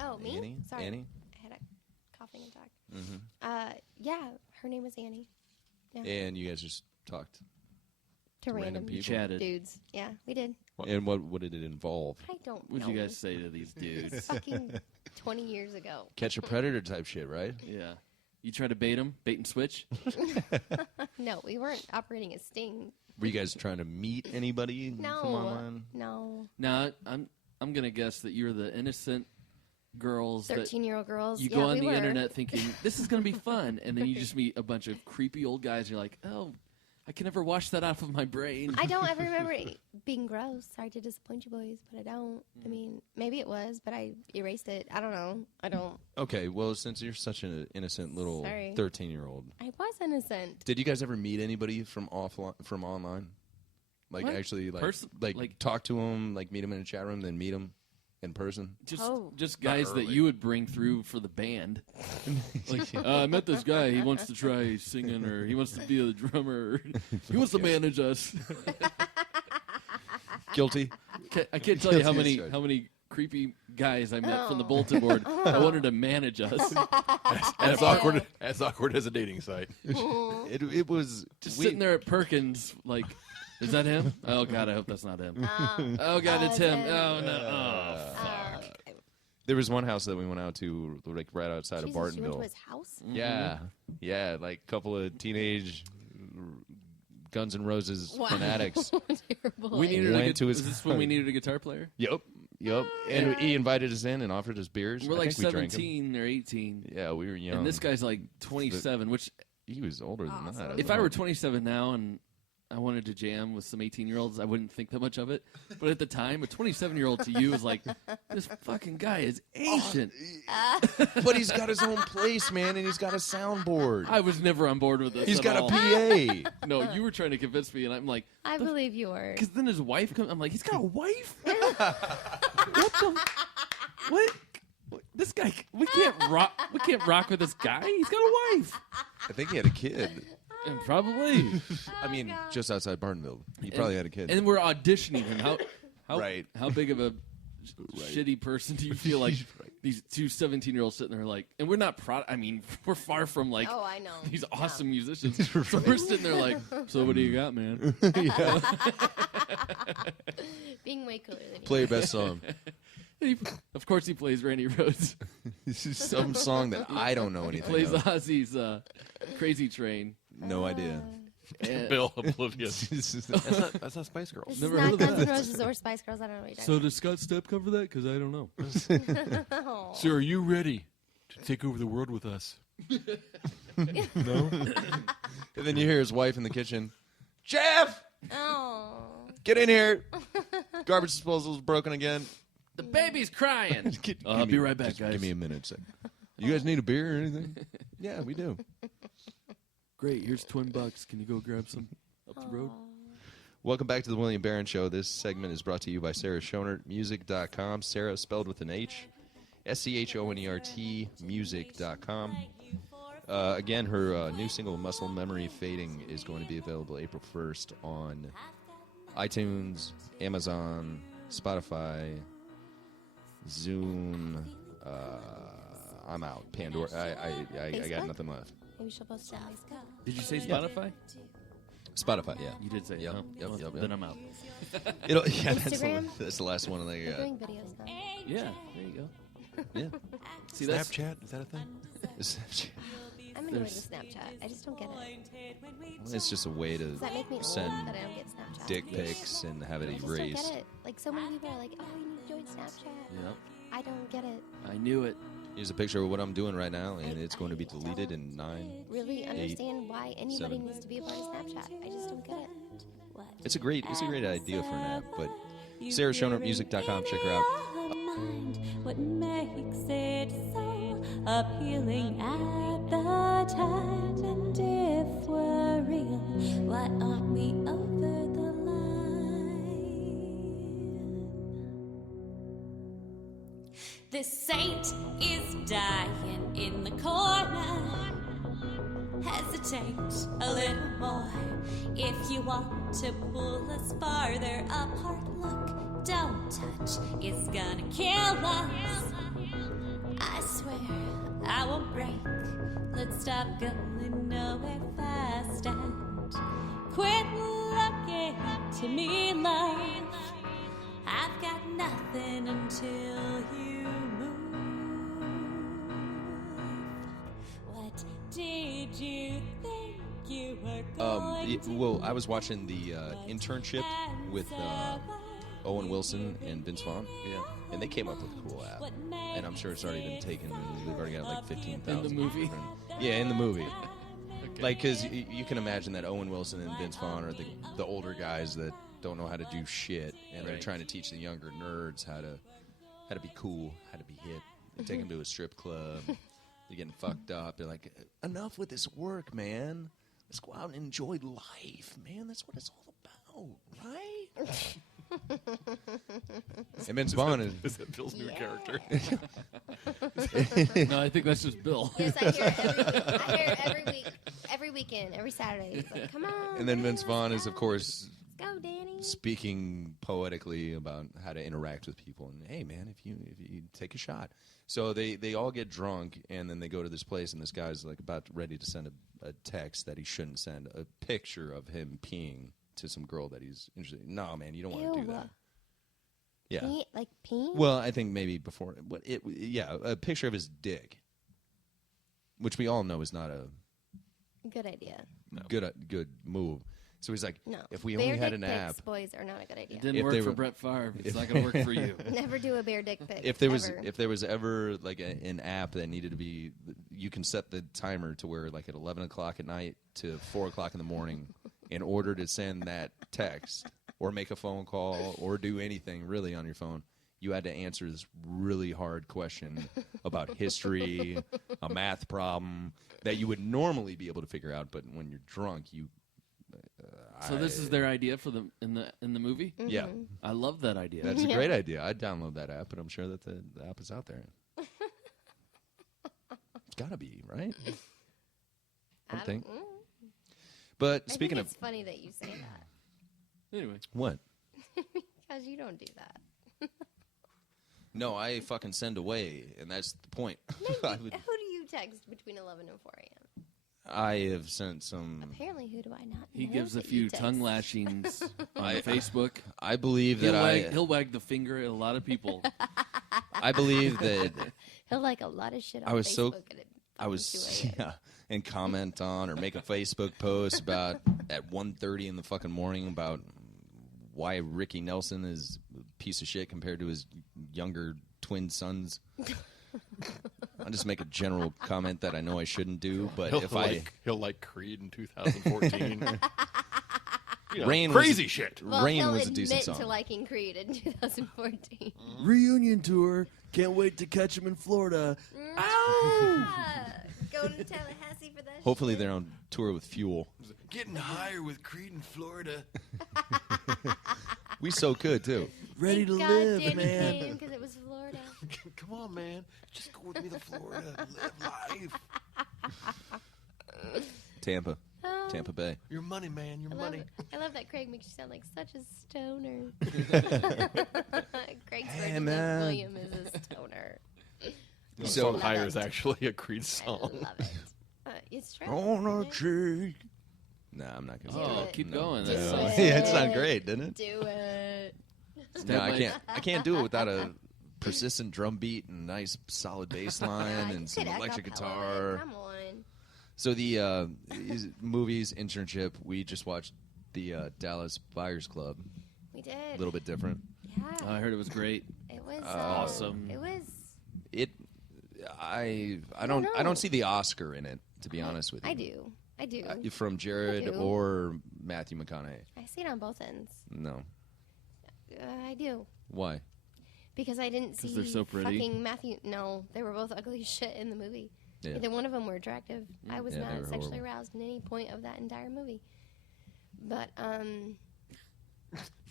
Oh, me? Annie? Sorry. Annie? I had a coughing attack. Mm-hmm. Yeah, her name was Annie. Yeah. And you guys just talked. to random random people? Chatted. dudes. Yeah, we did. And what did it involve? I don't know. What'd you guys say to these dudes? Fucking 20 years ago. Catch a predator type shit, right? Yeah. You try to bait and switch? No, we weren't operating a sting. Were you guys trying to meet anybody from online? No. Now, I'm going to guess that you're the innocent girls 13-year-old girls. you Yeah, go on we the were. internet thinking, this is going to be fun, and then you just meet a bunch of creepy old guys, and you're like, oh, I can never wash that off of my brain. I don't ever remember it being gross. Sorry to disappoint you boys, but I don't. I mean, maybe it was, but I erased it. I don't know. I don't. Okay, well, since you're such an innocent little Sorry. 13-year-old, I was innocent. did you guys ever meet anybody from online? Like What? actually, Like- talk to them, like meet them in a chat room, then meet them in person. Just guys that you would bring through for the band. Like, I met this guy. He wants to try singing, or he wants to be the drummer. He wants to manage us. Guilty. I can't tell you how Guilty many as how many creepy guys I met from the bulletin board that wanted to manage us. As awkward as a dating site. It was Just sitting there at Perkins, like, is that him? Oh God, I hope that's not him. Oh God, it's him. Oh no. Oh fuck. There was one house that we went out to, like right outside of Jesus, you went Bartonville. to his house? Yeah, yeah, like a couple of teenage Guns N' Roses fanatics. Terrible. We needed Went to his is this when we needed a guitar player? Yep. And he invited us in and offered us beers. We're I like think we drank 'em. 17 or 18. Yeah, we were young. And this guy's like 27, which he was older than that. if I were 27 now and I wanted to jam with some 18-year-olds, I wouldn't think that much of it. But at the time, a 27-year-old to you is like, this fucking guy is ancient. But he's got his own place, man, and he's got a soundboard. I was never on board with this. He's at got all. a PA. No, you were trying to convince me, and I'm like, I believe you were. because then his wife comes. I'm like, he's got a wife. What the? What? This guy, we can't rock. We can't rock with this guy. He's got a wife. I think he had a kid. And probably. I mean, just outside Bartonville. He probably had a kid. And we're auditioning him. How Right. How big of a shitty person do you feel like these two 17-year-olds sitting there like, and we're not proud. I mean, we're far from like Oh, I know. these awesome musicians. So we're sitting there like, so what do you got, man? Being way cooler than you. Play your best song. Of course, he plays Randy Rhoads. This is some song that I don't know anything Plays of. Ozzy's Crazy Train. No idea. And Bill oblivious. That's not Spice Girls. This Never is heard not of Guns N' that. Roses or Spice Girls. I don't know what you're so talking does Scott Stepp cover that? Because I don't know. about. So are you ready to take over the world with us? No? And then you hear his wife in the kitchen. Jeff, Oh. get in here. Garbage disposal's broken again. The baby's crying. Give I'll me- be right back, just guys. Give me a minute. Sec. You guys need a beer or anything? Yeah, we do. Great. Here's $20. Can you go grab some up the road? Welcome back to the William Barron Show. This segment is brought to you by Sarah Schonert, music.com. Sarah, spelled with an H. SCHONERT, music.com. Again, her new single, Muscle Memory Fading, is going to be available April 1st on iTunes, Amazon, Spotify, Zune. I'm out. Pandora. I got Facebook? nothing left. Maybe she'll post it on Facebook. Did you say Spotify? Spotify, yeah. You did say Yep, huh? yep, Well, yep, Then yep. I'm out. Yeah, Instagram? that's the last one I We're got. doing videos now. Yeah, there you go. Yeah. See, that's Snapchat, is that a thing? I'm annoyed with Snapchat. I just don't get it. It's just a way to Does that make me old send that I don't get Snapchat? dick pics and have it I just don't erased. get it. Like, so many people are like, oh, you need to join Snapchat. Yep. I don't get it. I knew it. Here's a picture of what I'm doing right now, and it's going to be deleted in 9. Really understand why anybody 7. needs to be a part of Snapchat. I just don't get it. What? It's a great idea for an app, but SarahSchonermusic.com, check her out. What makes it so appealing at the time? And if we're real, why aren't we over the line? This saint is dying in the corner. Hesitate a little more if you want to pull us farther apart. Look, don't touch, it's gonna kill us. I swear I won't break. Let's stop going nowhere fast and quit looking to me, love. I've got nothing until you move. What did you think you were going to Well, I was watching the internship with Owen Wilson and Vince Vaughn. Yeah. And they came up with a cool app. And I'm sure it's already been taken. They've already got like 15,000. In the movie? Yeah, in the movie. Like, because you can imagine that Owen Wilson and Vince Vaughn are the older guys that don't know how to do shit, and they're trying to teach the younger nerds how to be cool, how to be hip. They take them to a strip club. They're getting fucked up. They're like, enough with this work, man. Let's go out and enjoy life, man. That's what it's all about, right? And Vince Vaughn Is that Bill's new character? No, I think that's just Bill. Yes, I hear it every week, every weekend, every Saturday. It's like, come on. And then Vince Danny, Vaughn let's is, of go. course, Let's go, Danny. speaking poetically about how to interact with people. And hey, man, if you take a shot. So they all get drunk, and then they go to this place, and this guy's like about ready to send a text that he shouldn't send, a picture of him peeing to some girl that he's interested in. No, man, you don't want to do that. Yeah. Like peeing? Well, I think maybe before, but a picture of his dick, which we all know is not a Good idea. good move. So he's like, No. if we Bear only had dick an pics, app, boys, are not a good idea. It didn't If work they for were- Brett Favre. It's not going to work for you. Never do a bear dick pic. if there was ever. ever like an app that needed to be, you can set the timer to where like at 11 o'clock at night to 4 o'clock in the morning, in order to send that text or make a phone call or do anything really on your phone, you had to answer this really hard question about history, a math problem that you would normally be able to figure out, but when you're drunk, you. So this is their idea for the in the movie. Yeah, I love that idea. that's a great idea. I'd download that app, but I'm sure that the app is out there. It's got to be, right? I think. But I speaking think of it's funny that you say that Anyway, what? because you don't do that. No, I fucking send away, and that's the point. I Who do you text between 11 and 4 a.m.? have sent some. Apparently, who do I not he know gives a that you few text? tongue lashings on Facebook. I believe that He'll wag the finger at a lot of people. I believe that He'll like a lot of shit on I was so- Facebook at I was and comment on or make a Facebook post about at 1:30 in the fucking morning about why Ricky Nelson is a piece of shit compared to his younger twin sons. I'll just make a general comment that I know I shouldn't do, but he'll like Creed in 2014. You know, Rain crazy was, shit. Well, Rain he'll was a decent admit song. to liking Creed in 2014. Reunion tour. Can't wait to catch him in Florida. Go to Tallahassee for that. Hopefully they're on tour with Fuel. Getting higher with Creed in Florida. We so could too. Ready Thank to God live, Danny man. came because it was Florida. Come on, man. Just go with me to Florida. Live life. Tampa Oh, Bay. Your money, man. Your money. I love that Craig makes you sound like such a stoner. Craig's Hey, version man. of William is a stoner. The So- song Higher is actually a Creed I song. love it. It's true. On a isn't it? cheek. Nah, I'm not gonna. Do Oh, it. keep No. going. Do That's it. Yeah, it sounded great, didn't it? Do it. No, I by- can't. I can't do it without a persistent drum beat and nice solid bass line You and some could electric acapella it. guitar. Come on. So the movies internship, we just watched the Dallas Buyers Club. We did. A little bit different. Yeah. I heard it was great. It was awesome. It was. It. I don't don't see the Oscar in it, to be honest with you. I do. From Jared I do. or Matthew McConaughey. I see it on both ends. No. I do. Why? Because I didn't see they're so pretty? fucking Matthew. No, they were both ugly as shit in the movie. Yeah. Neither one of them were attractive. I was Yeah, they not were sexually horrible. aroused in any point of that entire movie. But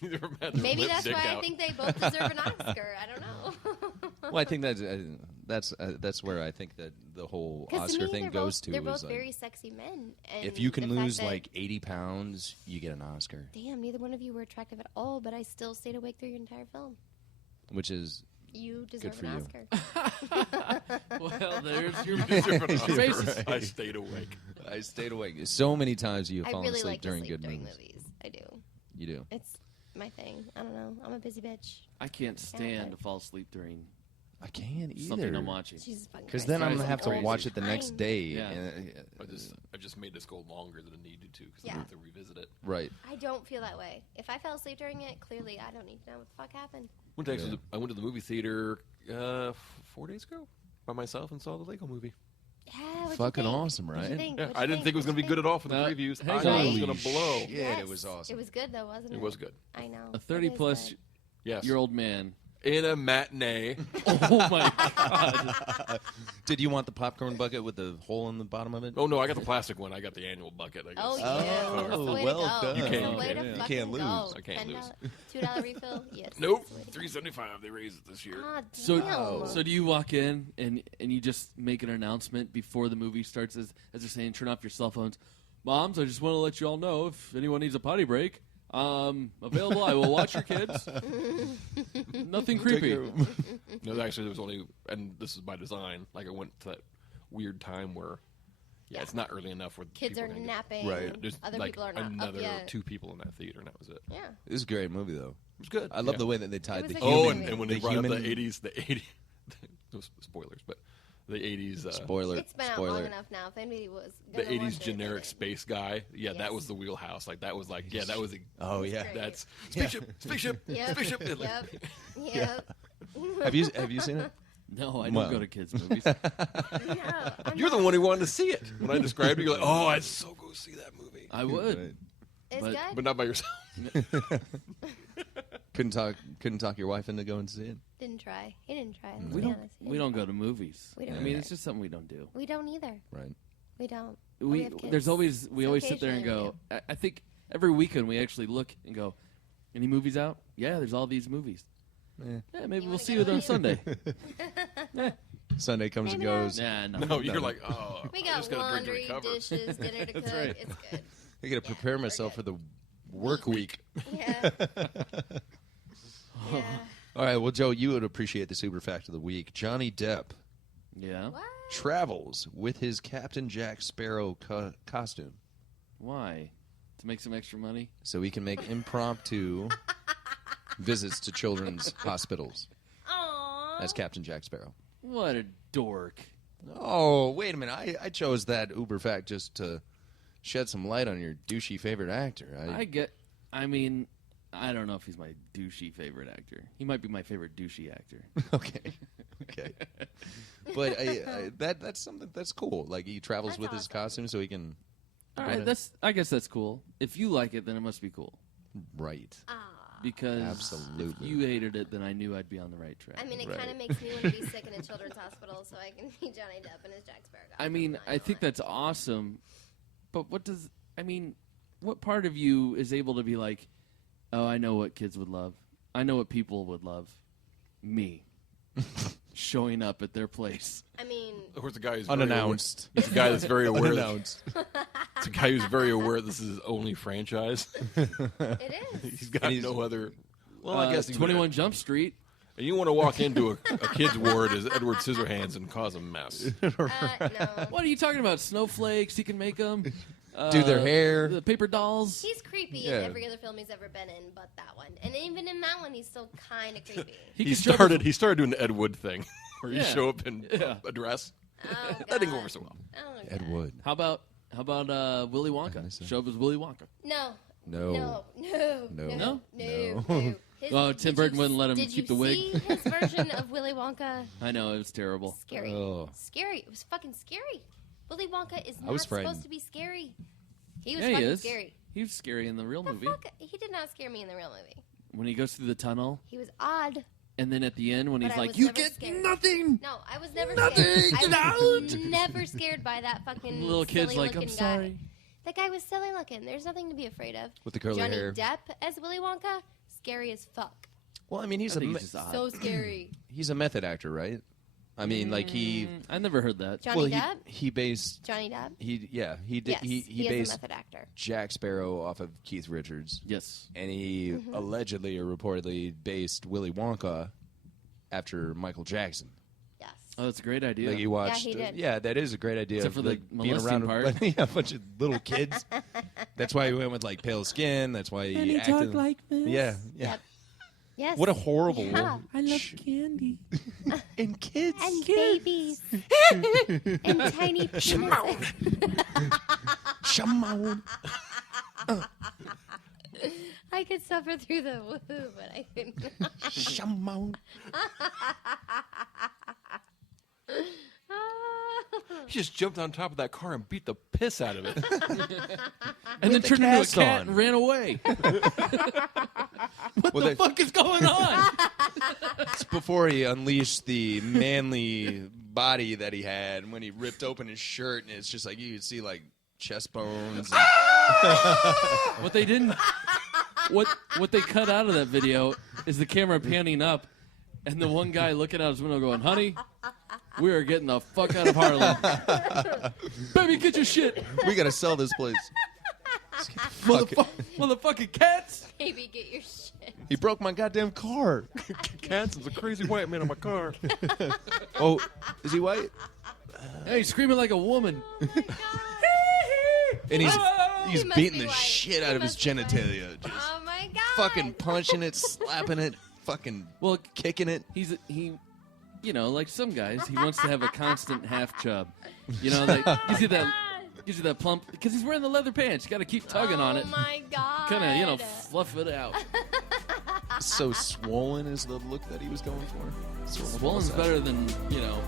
Neither of them had their maybe lip that's dick why out. I think they both deserve an Oscar. I don't know. Well, I think that's where I think that the whole 'Cause Oscar to me, thing they're goes both, They're to both is like, very sexy men. And if you can the fact lose that- like 80 pounds, you get an Oscar, Damn, neither one of you were attractive at all, but I still stayed awake through your entire film. which is You deserve for an you. Oscar. Well, there's your Deserve an Oscar. faces. I stayed awake. I stayed awake so many times. You I fall really asleep like to during sleep good during movies. movies. I do. You do. It's my thing. I don't know. I'm a busy bitch. I can't stand but- to fall asleep during I can't either. something I'm watching. Jesus fucking Because Christ. then I'm Drives gonna me have to crazy. watch it the next Fine. day. Yeah. I just made this go longer than it needed to because Yeah. I have to revisit it. Right. I don't feel that way. If I fell asleep during it, clearly I don't need to know what the fuck happened. I went to the movie theater 4 days ago by myself and saw the Lego movie. Yeah, what'd you Fucking think? awesome, What'd you right? think? Yeah, What'd you I didn't think it was going to be good at all for the No, previews. hang I on. thought it was Holy going to blow. shit. Yes. it was awesome. It was good though, wasn't it? It was good. I know. A It 30-plus is Yes. year old man. In a matinee. Oh my god! Did you want the popcorn bucket with the hole in the bottom of it? Oh, no, I got the plastic one. I got the annual bucket. I guess. Oh yeah, Oh, that's the way well to go. done. You That's can't- the way to you fucking can't lose. go. I can't lose. $2 refill. Yes. Nope. that's the way to go. $3.75. They raised it this year. God So, damn. so do you walk in and you just make an announcement before the movie starts as they're saying, turn off your cell phones. Moms, I just want to let you all know if anyone needs a potty break, available. I will watch your kids. Nothing creepy. No, actually, there was only, and this is by design. Like I went to that weird time where, it's not early enough where Kids people are gonna get- napping. Right. There's Other like people are not another up yet. 2 people in that theater, and that was it. Yeah. It was a great movie, though. It was good. I love Yeah. the way that they tied was the a human. good Oh, movie. and when the they brought human, up the 80s, no spoilers, but the 80s, spoiler, It's been out long spoiler. enough now. If anybody was the gonna watch 80s it, generic they did. space guy. Yeah, Yes. that was the wheelhouse. Like that was like, yeah, that was. Oh yeah. Great. That's spaceship, Yep. spaceship. Yep. Yep. Have you seen it? No, I don't Well. go to kids' movies. No, I'm You're the not- one who wanted to see it. When I described it, you're like, oh, I'd so go see that movie. I would. Right. It's but- good. But not by yourself. Couldn't talk your wife into going to see it. Didn't try. He didn't try. Let's We be don't. honest. He We didn't don't try. go to movies. We I don't mean, either. it's just something we don't do. We don't either. Right. We don't. We have kids. there's always we So always sit there and occasionally go. I think every weekend we actually look and go, any movies out? Yeah, there's all these movies. Yeah. Yeah, maybe You we'll wanna see go you on in? Sunday. Sunday comes and Maybe not. goes. Nah, no. No, you're No. like, oh, We I got just got a drink to laundry, recover. dishes, dinner to cook. right. It's good. I gotta prepare we're myself for good. the work week. Yeah. Yeah. All right. Well, Joe, you would appreciate the super fact of the week. Johnny Depp Yeah. What? travels with his Captain Jack Sparrow costume Why? To make some extra money? so he can make impromptu visits to children's hospitals Aww. as Captain Jack Sparrow. What a dork. Oh, wait a minute. I chose that uber fact just to shed some light on your douchey favorite actor. I mean, I don't know if he's my douchey favorite actor. He might be my favorite douchey actor. Okay. Okay. But that's something that's cool. Like he travels That's with his awesome. costume so he can. All right, I guess that's cool. If you like it, then it must be cool. Right. Because Absolutely. if you hated it, then I knew I'd be on the right track. I mean, it Right. kind of makes me want to be sick in a children's hospital so I can be Johnny Depp and his Jack Sparrow. I mean, I think that's awesome. But what part of you is able to be like, oh, I know what kids would love. I know what people would love. Me. Showing up at their place. I mean, Of course, the guy who's Unannounced. He's the guy that's very aware. Unannounced. It's a guy who's very aware this is his only franchise. it is. He's got no other. Well, I guess 21 Jump Street. And you want to walk into a kid's ward as Edward Scissorhands and cause a mess. No. What are you talking about? Snowflakes? He can make them. Do their hair. The paper dolls. He's creepy Yeah. in every other film he's ever been in, but that one. And even in that one, he's still kind of creepy. He can started doing the Ed Wood thing, where you Yeah. show up in Yeah. a dress. Oh, That didn't go God. over so well. Oh, Ed God. Wood. How about Willy Wonka? missed it. Show up as Willy Wonka. No. No. No. No. No. No. No? No. No. No. Well, Tim Burton wouldn't let him keep the wig. Did you see his version of Willy Wonka? I know, it was terrible. Scary. Oh. Scary. It was fucking scary. Willy Wonka is I not was frightened. supposed to be scary. He was Yeah, he fucking is. scary. He was scary in the real The movie. fuck? He did not scare me in the real movie. When he goes through the tunnel, He was odd. and then at the end when But he's I like, was "You never get scared. nothing." No, I was never Nothing, scared. get I was out! never scared by that fucking Little kid's silly like, "I'm looking sorry." guy. That guy was silly looking. There's nothing to be afraid of. With the curly Johnny hair. Depp as Willy Wonka, scary as fuck. Well, I mean, he's I think he's just odd. So scary. he's a method actor, right? I mean, like he. I never heard that. Johnny Depp? He based. Johnny Depp? He did. Yes, he is based a method actor. Jack Sparrow off of Keith Richards. Yes. And he Mm-hmm. allegedly or reportedly based Willy Wonka after Michael Jackson. Yes. Oh, that's a great idea. Like he watched. he did. Yeah, that is a great idea. Except of, for the like, being molesting around part. a bunch of little kids. That's why he went with like pale skin. That's why he acted this. Yeah, yeah. Yep. Yes. What a horrible. Yeah. I love candy. And kids. And babies. and tiny penises. Shimon. I could suffer through the woo, but I couldn't. Shimon. He just jumped on top of that car and beat the piss out of it. And then the turned into a cast cat on. and ran away. What Well, the they- fuck is going on? It's before he unleashed the manly body that he had when he ripped open his shirt, and it's just like you could see like chest bones. What they didn't, what they cut out of that video is the camera panning up, and the one guy looking out his window going, "Honey, we are getting the fuck out of Harlem. Baby, get your shit, We gotta sell this place. motherfucking cats." Baby, get your shit. He broke my goddamn car. Kansas, a crazy white man in my car. Oh, is he white? Hey, he's screaming like a woman. And he's He must beating be the white. shit He out of his must be white. genitalia. Just Oh my god. fucking punching it, slapping it, fucking Well, kicking it. he, you know, like some guys, he wants to have a constant half chub. You know, like gives you that plump because he's wearing the leather pants. You got to keep tugging on it. Oh my god. Kind of, you know, fluff it out. So swollen is the look that he was going for. Swollen's better than, you know,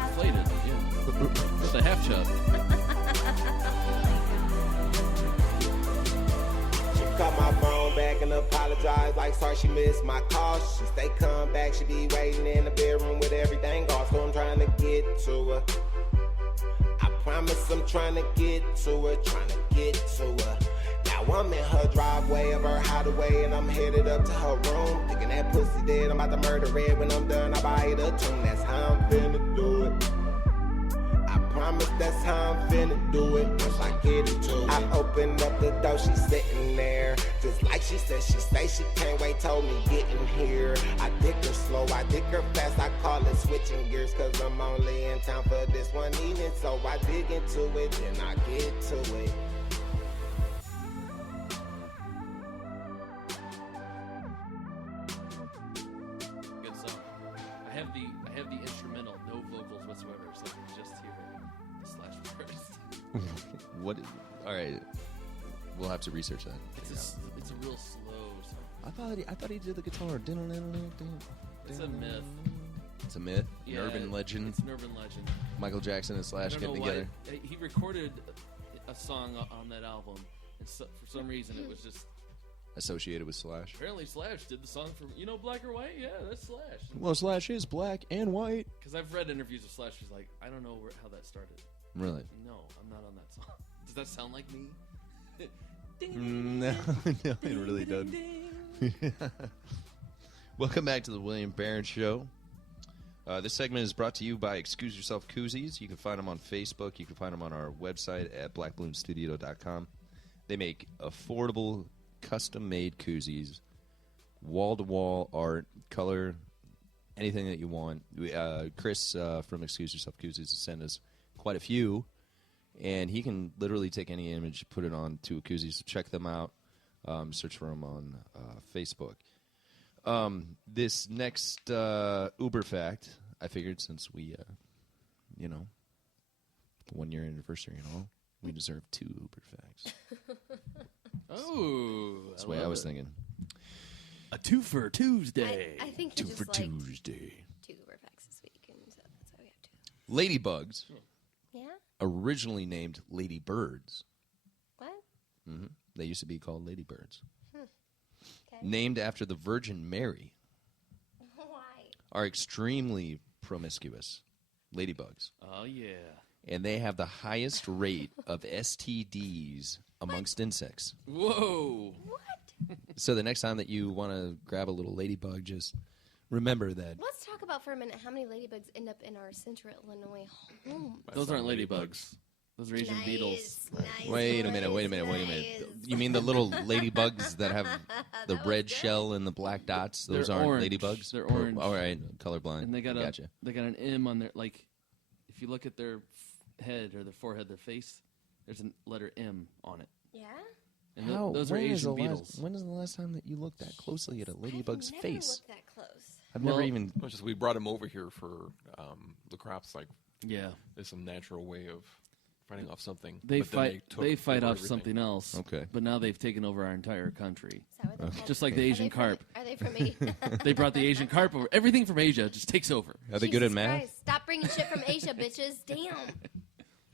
inflated. Yeah, with the half chub. Call my phone back and apologize like sorry she missed my call. She stay come back, she be waiting in the bedroom with everything off. So I'm trying to get to her. I promise I'm trying to get to her, Now I'm in her driveway of her hideaway and I'm headed up to her room. Thinking that pussy dead, I'm about to murder it. When I'm done, I buy it a tune. That's how I'm finna do it. I promise that's how I'm finna do it once I get into it. I open up the door, she's sitting there. Just like she said, she say she can't wait, told me get in here. I dick her slow, I dick her fast, I call it switching gears. Cause I'm only in town for this one evening. So I dig into it, then I get to it. Good song. I have the instrumental, no vocals whatsoever, so I can just hear the Slash verse. What? All right, we'll have to research that. It's a real slow song. I thought he did the guitar. It's a myth. It's a myth. Yeah, An urban legend. It's an urban legend. Michael Jackson and I Slash don't getting know together. why. He recorded a song on that album, and so, for some reason it was just Associated with Slash. apparently Slash did the song for Black or White. Yeah, that's Slash. Well, Slash is black and white. Because I've read interviews with Slash. He's like, I don't know how that started. Really? No, I'm not on that song. Does that sound like me? No, no, it really doesn't. Welcome back to the William Barron Show. This segment is brought to you by Exkooz Yourself Koozies. You can find them on Facebook. You can find them on our website at blackballoonstudio.com. They make affordable, custom-made koozies, wall-to-wall art, color, anything that you want. Chris from Exkooz Yourself Koozies sent us quite a few, and he can literally take any image, put it on to a koozie. So check them out. Search for them on Facebook. This next Uber fact, I figured since we, 1 year anniversary and all, we deserve 2 Uber facts. Oh, That's the way I was thinking. A two for Tuesday. I think Two you for just liked Tuesday. 2 Uber facts this week, and so that's why we have 2. Ladybugs, Yeah? originally named ladybirds. What? They used to be called ladybirds. Okay. Named after the Virgin Mary, Why? are extremely promiscuous. Ladybugs. Oh, yeah. And they have the highest rate of STDs amongst insects. Whoa. What? So the next time that you want to grab a little ladybug, just remember that. Let's talk about for a minute how many ladybugs end up in our central Illinois home. Those aren't ladybugs. Those are Asian beetles. Nice, Wait a minute. You mean the little ladybugs that have the red shell and the black dots? Those They're aren't orange. ladybugs? They're orange. All right, colorblind. And they got gotcha. they got an M on their, like, if you look at their head or their forehead, their face, there's a letter M on it. Yeah? And those are when is Asian the beetles. Last, when is the last time that you looked that closely at a ladybug's I've face? never looked that close. I've Well, never even. It's just we brought him over here for the crops. Like, Yeah. there's some natural way of fighting off something. They but then fight. They fight over off everything. something else. Okay. But now they've taken over our entire country. Is that what they're called? Just like the Are Asian they from- carp. Are they from Asia? They brought the Asian carp over. Everything from Asia just takes over. Are they good at Jesus math? Christ. Stop bringing shit from Asia, bitches. Damn.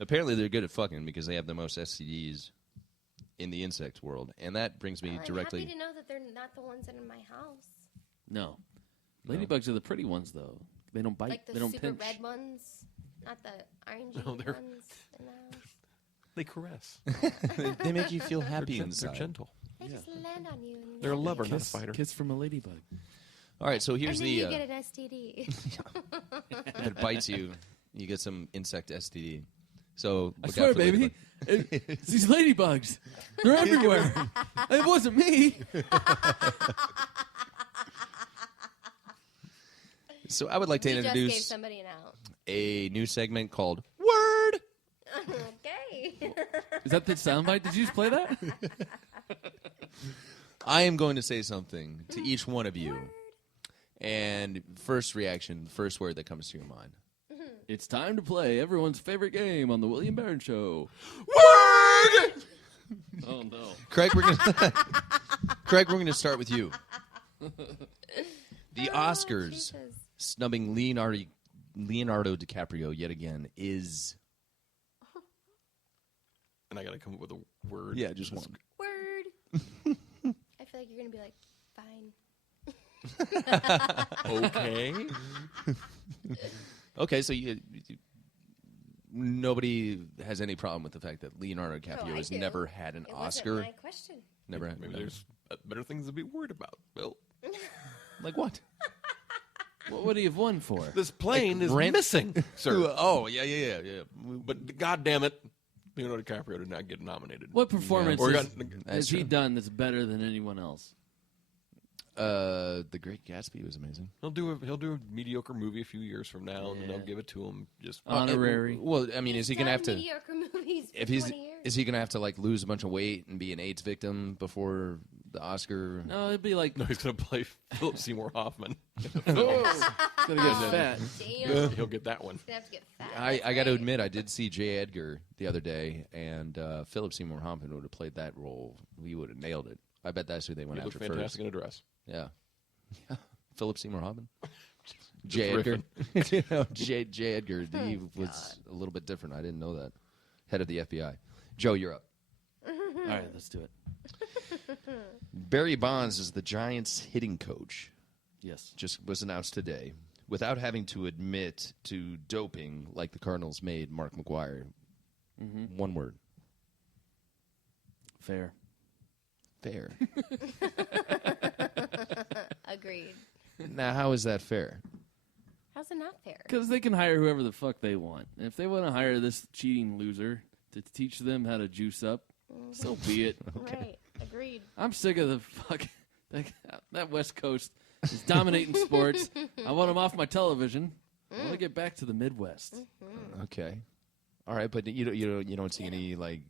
Apparently, they're good at fucking because they have the most STDs in the insect world, and that brings me I'm directly. happy to know that they're not the ones that are in my house. No. Ladybugs are the pretty ones, though. They don't bite. Like the they don't super pinch. red ones, not the orangey No, they're- ones. In the house. They caress. They make you feel happy They're inside. gentle. They just land on you. And They're a love lover, you. not a fighter. Kiss from a ladybug. All right, so here's And then the. you get an STD. if it bites you, you get some insect STD. So I look swear, out for baby. ladybug. It's these ladybugs. They're everywhere. It wasn't me. So I would like to We just gave introduce somebody an out. a new segment called Word. Okay. Is that the soundbite? Did you just play that? I am going to say something to each one of you. And first reaction, first word that comes to your mind. It's time to play everyone's favorite game on the William Barron Show. Word! Oh no, Craig, we're gonna start with you. The Oscars Jesus. snubbing Leonardo DiCaprio yet again is. And I got to come up with a word. Yeah, just one. Word. I feel like you're going to be like, fine. Okay. Okay, so nobody has any problem with the fact that Leonardo DiCaprio I has do. never had an It Oscar. wasn't my question. Never had. Maybe there's better things to be worried about, Bill. Like what? what would he have won for? This plane is rent- missing, sir. Oh yeah. But God damn it, Leonardo DiCaprio did not get nominated. What performance Or has, got- has he true. done that's better than anyone else? The Great Gatsby was amazing. He'll do a mediocre movie a few years from now, and then they'll give it to him. Just Honorary. Well, I mean, is he gonna have to? mediocre movies for If he's 20 years. is he gonna have to like lose a bunch of weight and be an AIDS victim before the Oscar? No, it'd be like no, he's gonna play Philip Seymour Hoffman. gonna get fat. Damn. He'll get that one. He's gonna have to get fat. I That's got to right. admit, I did see J. Edgar the other day, and Philip Seymour Hoffman would have played that role. He would have nailed it. I bet that's who they went He looked after fantastic first. in a dress. Yeah. Philip Seymour Hoffman. J. Just Edgar. J. Edgar. He was a little bit different. I didn't know that. Head of the FBI. Joe, you're up. All right, let's do it. Barry Bonds is the Giants' hitting coach. Yes. Just was announced today, without having to admit to doping like the Cardinals made Mark McGwire. Mm-hmm. One word. Fair. Fair. Agreed. Now, how is that fair? How's it not fair? Because they can hire whoever the fuck they want. And if they want to hire this cheating loser to teach them how to juice up, so be it. Right. Agreed. I'm sick of the fuck. That West Coast is dominating sports. I want them off my television. I want to get back to the Midwest. Okay. All right, but you don't see any like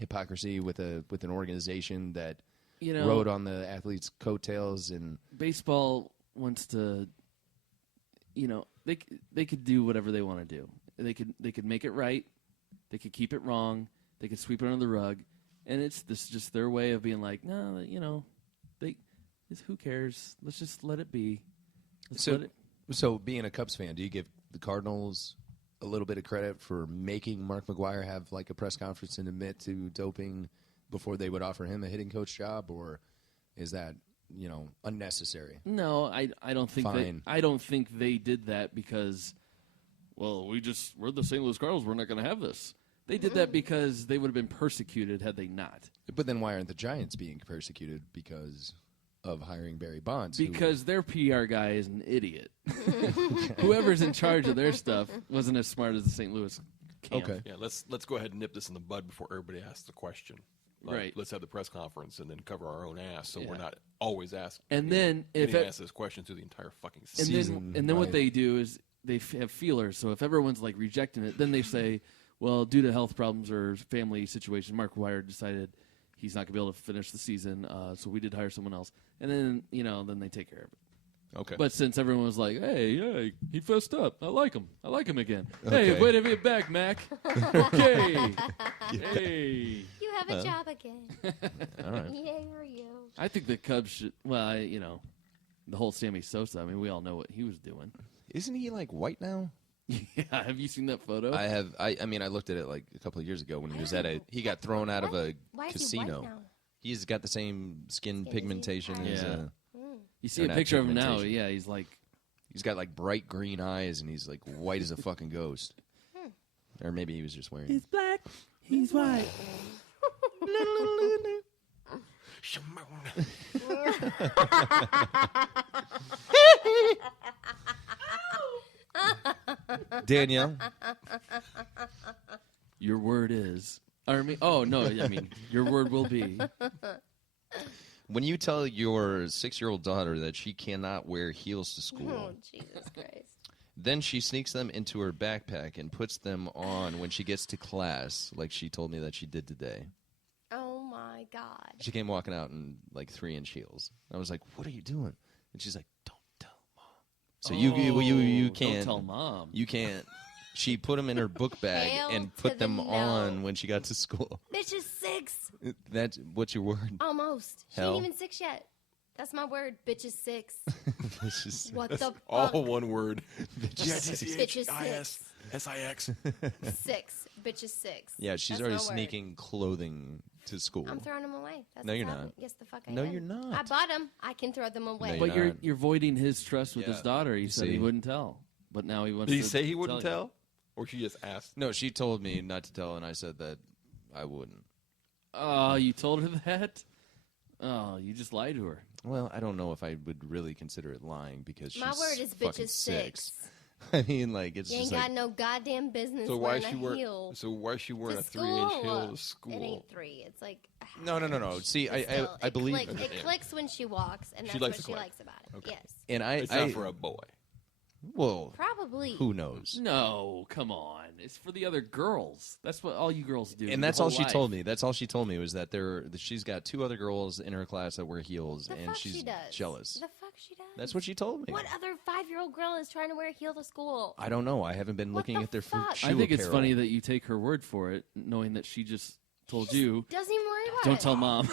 hypocrisy with an organization that You know, rode on the athletes' coattails and baseball wants to. You know, they could do whatever they want to do. They could make it right. They could keep it wrong. They could sweep it under the rug, and it's just their way of being like, no, you know, who cares? Let's just let it be. So being a Cubs fan, do you give the Cardinals a little bit of credit for making Mark McGwire have like a press conference and admit to doping before they would offer him a hitting coach job, or is that unnecessary? No, I don't think I don't think they did that because, well, we're the St. Louis Cardinals. We're not going to have this. They did that because they would have been persecuted had they not. But then why aren't the Giants being persecuted because of hiring Barry Bonds? Because their PR guy is an idiot. Whoever's in charge of their stuff wasn't as smart as the St. Louis camp. Okay. Yeah, let's go ahead and nip this in the bud before everybody asks the question. Right. Let's have the press conference and then cover our own ass, so we're not always asked. And then if ask this question through the entire fucking season. And then what they do is they have feelers. So if everyone's like rejecting it, then they say, well, due to health problems or family situation, Mark McGwire decided he's not going to be able to finish the season, so we did hire someone else. And then, then they take care of it. Okay. But since everyone was like, hey, he fessed up. I like him again. Okay. Hey, way to get back, Mac. Okay. Hey. You have a job again. All right. Yay for you. I think the Cubs should, the whole Sammy Sosa, I mean, we all know what he was doing. Isn't he like white now? Yeah, have you seen that photo? I have. I mean, I looked at it like a couple of years ago when he was he got thrown out of a Why casino. Is he white now? He's got the same skin pigmentation as you see a picture of him now. Yeah, he's got like bright green eyes and he's like white as a fucking ghost. Or maybe he was just wearing. He's black. He's white. Danielle, your word is. Your word will be. When you tell your 6-year-old daughter that she cannot wear heels to school, Oh, Jesus Christ. then she sneaks them into her backpack and puts them on when she gets to class, like she told me that she did today. Oh, my God. She came walking out in like 3-inch heels. I was like, "What are you doing?" And she's like, "Don't tell Mom." So you can't Don't tell Mom. You can't. She put them in her book bag Hail and to put the them no. on when she got to school. Bitch is 6. That's what's your word? Almost. She Hell. ain't even 6 yet. That's my word. Bitch is 6. This is What the fuck? All one word. Bitch is 6. S-I-X. 6. Bitch is 6. Yeah, she's That's already my word. sneaking clothing to school. I'm throwing them away. That's No, what's you're happening. not. Yes, the fuck I No, am. you're not. I bought them. I can throw them away. No, But not. you're voiding his trust with his Yeah. daughter. He said he See? wouldn't tell, but now he wants. Did he to say he wouldn't you. tell? Or she just asked? No, she told me not to tell, and I said that I wouldn't. Oh, you told her that? Oh, you just lied to her. Well, I don't know if I would really consider it lying because she's My word is bitch fucking is 6. I mean, like, it's You ain't just got like, no goddamn business So why wearing is she a wearing? heel. So why is she wearing to a 3-inch heel school. to school? It ain't 3. It's like a half. No. See, I Still, believe it clicks when she walks, and She that's likes what to she click. likes about it. Okay. Yes. and It's not for a boy. Well, Probably. who knows? No, come on. It's for the other girls. That's what all you girls do. And that's all she told me. That's all she told me was that she's got 2 other girls in her class that wear heels, The and fuck she's she does. jealous. The fuck she does. That's what she told me. What other 5-year-old girl is trying to wear a heel to school? I don't know. I haven't been What looking the at their fuck? shoe I think it's apparel. funny that you take her word for it, knowing that she just told you. Doesn't even worry about Don't it. tell Mom.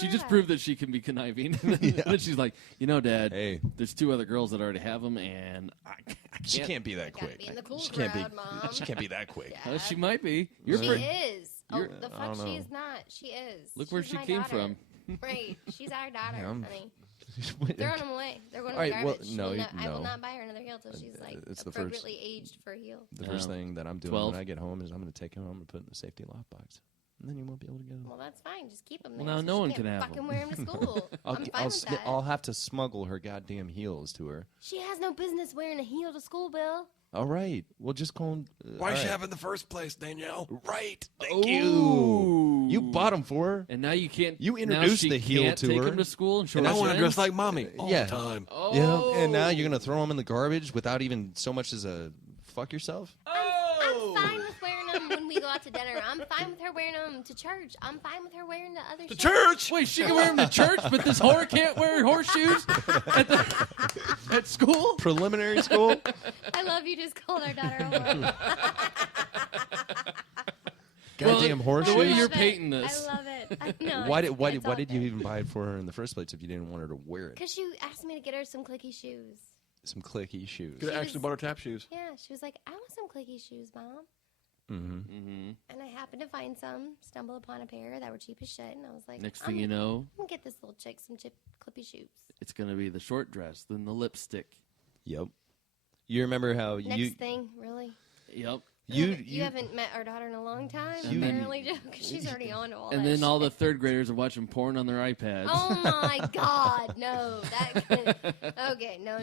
She just proved that she can be conniving. And then she's like, Dad, Hey. there's 2 other girls that already have them, and I She can't. can't be that Gotta quick. be in the cool She can't be. crowd, Mom. She can't be that quick. Yeah. She might be. She is. Oh, you're- the I fuck don't she know. is not. She is. Look where She's she my came daughter. from. Right. She's our daughter, Yeah, I'm- honey. Throwing them away. They're going to All the right, well, garbage. no, I will no. not buy her another heel till she's like it's the first- appropriately aged for a heel. The first Yeah. thing that I'm doing 12? when I get home is I'm going to take him home and put it in the safety lockbox. And then you won't be able to get them. Well, that's fine. Just keep them Well, there. now so no she one can't can have fucking 'em. wear them to school. I'm fine with that. I'll have to smuggle her goddamn heels to her. She has no business wearing a heel to school, Bill. All right. Well, just call him. Why all she right. have in the first place, Danielle? Right. Thank you. You bought them for her. And now you can't. You now introduced she the heel can't to take her. him to school and show And I her want to friends? dress like mommy all Yeah. the time. Oh. You know? And now you're going to throw them in the garbage without even so much as a fuck yourself? I'm fine with wearing them when we go out to dinner. I'm fine with her wearing them to church. I'm fine with her wearing the other shit. Church! Wait, she can wear them to church, but this whore can't wear horseshoes at school? Preliminary school? I love you just called our daughter a whore. Goddamn horseshoes. The way I you're love it. painting this. I love it. it. I know. Why did you even buy it for her in the first place if you didn't want her to wear it? Because she asked me to get her some clicky shoes. Some clicky shoes. Could have actually bought her tap shoes. Yeah, she was like, I want some clicky shoes, Mom. Mm-hmm. And I happened to find some, stumble upon a pair that were cheap as shit, and I was like, Next thing you know, I'm going to get this little chick some clippy shoes. it's going to be the short dress, then the lipstick. Yep. You remember how Next thing, really? Yep. You haven't met our daughter in a long time, apparently, Joe, because she's already on to all that And then all shit. the third graders are watching porn on their iPads. Oh, my God, no. Okay, no.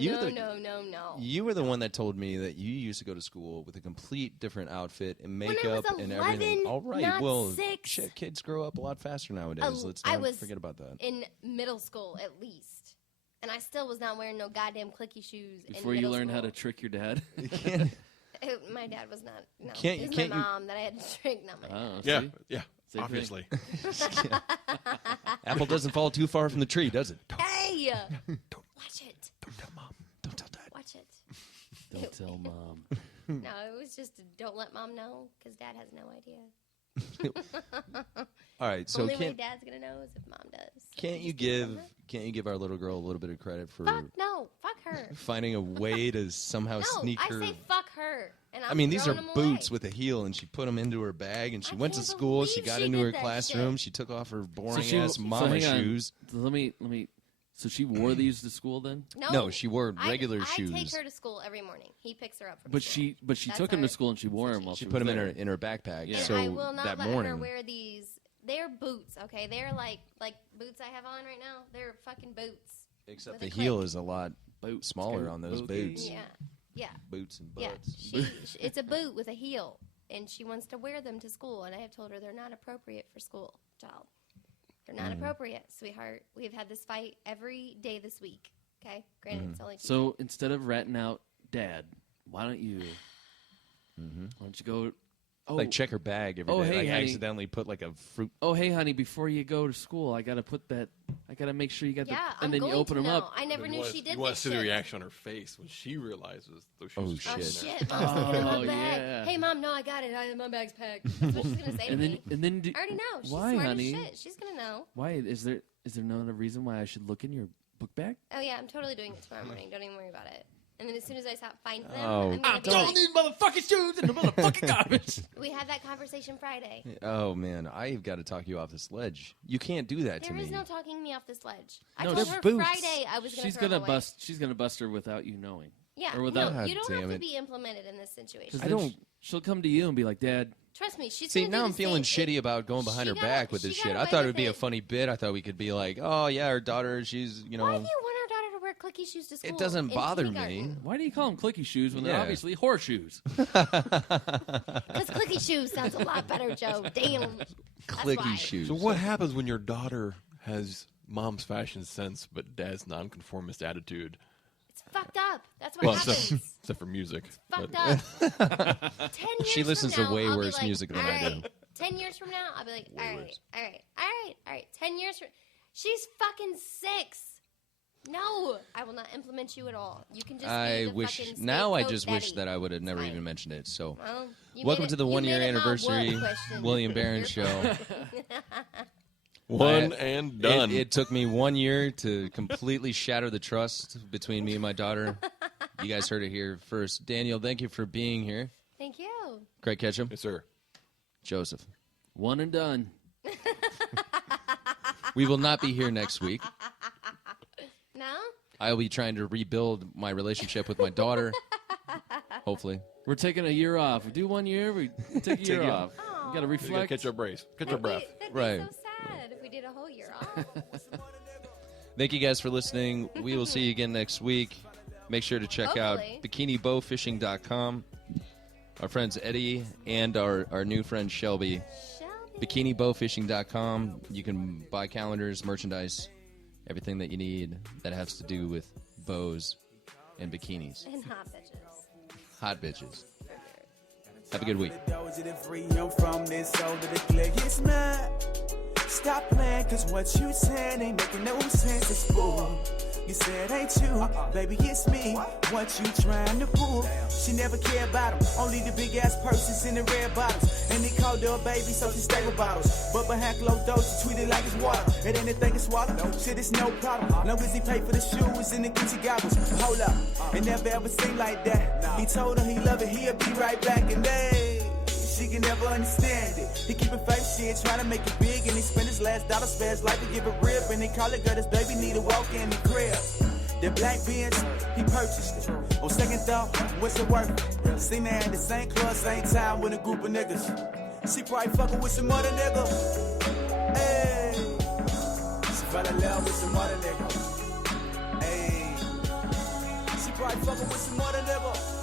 You were the one that told me that you used to go to school with a complete different outfit and makeup and everything. All right, not well, 6. shit, kids grow up a lot faster nowadays. Let's not forget about that. In middle school, at least. And I still was not wearing no goddamn clicky shoes Before in you middle learned how school. to trick your dad. My dad was not. No, Can't- it was can't my you- mom that I had to trick, not my dad. Yeah, see? yeah, Same obviously. Apple doesn't fall too far from the tree, does it? Hey! Watch it. Don't tell Mom. Don't tell Dad. Watch it. Don't tell Mom. No, it was just don't let Mom know, because Dad has no idea. All right, so Only way Dad's going to know is if Mom does. can't you give our little girl a little bit of credit for Fuck no. Fuck her. finding a way to somehow No, sneak I her? say fuck her. And I mean, these are throwing them boots away. with a heel, and she put them into her bag, and she I went to can't school. She believe got she into did her that classroom. shit. She took off her So boring she- ass so mama hang on. shoes. Let me. So she wore these to school then? No, she wore regular I shoes. take her to school every morning. He picks her up from But school. she That's took them to our- school and she wore them while She she put was them there. in her backpack. Yeah. And So I will not that let morning, her wear these. They're boots, okay? They're like boots I have on right now. They're fucking boots. except with the a heel clip. is a lot smaller on those Okay. boots. Yeah. Boots and Yeah, butts. it's a boot with a heel, and she wants to wear them to school, and I have told her they're not appropriate for school, child. They're not appropriate, sweetheart. We've had this fight every day this week, okay? Granted, it's only So instead of ratting out Dad, why don't you go? Oh, Like check her bag every day. Oh, hey, like honey. accidentally put like a fruit. oh, hey, honey, before you go to school, I gotta make sure you got Yeah, the. And I'm then you want open to them know. up. I never knew she did You want this to see the shit. reaction on her face when she realizes those Oh, shoes. Oh, are shit. shit. Mom's looking in my Oh, bag. yeah. Hey, Mom, no, I got it. My bag's packed. That's what she's going to say to me. And then I already know. She's why, smart honey? as shit. She's going to know. Why is there no other reason why I should look in your book bag? Oh, yeah, I'm totally doing it tomorrow morning. Don't even worry about it. And then as soon as I stop finding them, Oh. I'm going to be Throw like, these motherfucking shoes in the motherfucking garbage. we had that conversation Friday. Oh man, I've got to talk you off this ledge. You can't do that to There me. is no talking me off this ledge. I No, told they're her boots. Friday I was going to She's throw gonna them away. bust. She's gonna bust her without you knowing. Yeah, or without- no, God you don't damn have it. to be implemented in this situation. 'Cause I then don't- She'll come to you and be like, Dad. Trust me, she's See, gonna do now the I'm feeling same. shitty about going behind her She back with got- this she shit. got I away thought it with would be a it. funny bit. I thought we could be like, oh yeah, her daughter, she's Why do you want our daughter to wear clicky shoes to school? It doesn't in bother me. kindergarten? Why do you call them clicky shoes when they're Yeah. obviously horseshoes? Because clicky shoes sounds a lot better, Joe. Damn. That's Clicky why. shoes. So what happens when your daughter has mom's fashion sense but dad's nonconformist attitude? It's fucked up. That's what Well, happens. except for music. Fucked but- up. 10 years She listens from to now, way I'll be worse like, music than all I do. right. 10 years from now, I'll be like, all worse. right. 10 years from she's fucking 6. No, I will not implement you at all. You can just I be the wish fucking now. I scapegoat just wish daddy. that I would have never Fine. even mentioned it. So, Well, you welcome made to the it- you 1 year made it my anniversary, what question. William Barron Your show. fault. One and done. It took me 1 year to completely shatter the trust between me and my daughter. You guys heard it here first. Danielle, thank you for being here. Thank you. Craig Ketchum, Yes, sir. Joseph. One and done. We will not be here next week. No? I will be trying to rebuild my relationship with my daughter. Hopefully. We're taking a year off. We do 1 year. We take a year off. We gotta Aw. You gotta reflect. catch our breath. Catch our breath. That'd Right. be so sad if we did a whole year off. Thank you guys for listening. We will see you again next week. Make sure to check out Hopefully. bikinibowfishing.com. Our friends Eddie and our new friend Shelby. Bikinibowfishing.com. You can buy calendars, merchandise, everything that you need that has to do with bows and bikinis. And hot bitches. Hot bitches. Have a good week. From this soul to the click, it's mad. stop playing, cause what you saying ain't making no sense. It's bull. You said ain't you, baby, it's me. What you trying to pull? She never cared about him, only the big ass purses in the red bottles. And they called her a baby, so she stayed with bottles. But behind closed doors, she treated like it's water. It ain't a thing to swallow, shit, it's no problem. Long as he paid for the shoes and the Gucci goggles. Hold up, it never ever seemed like that. He told her he loved it, he'll be right back. And she can never understand it. He keep it fake shit, trying to make it big. And he spend his last dollar, spare his life to give a rib. And they call it, girl, this baby need to walk in the crib. The black Benz, he purchased it. On second thought, what's it worth? Seen her at the same club, same time with a group of niggas. She probably fucking with some other nigga. Hey, she fell in love with some other nigga. Hey, she probably fucking with some other nigga.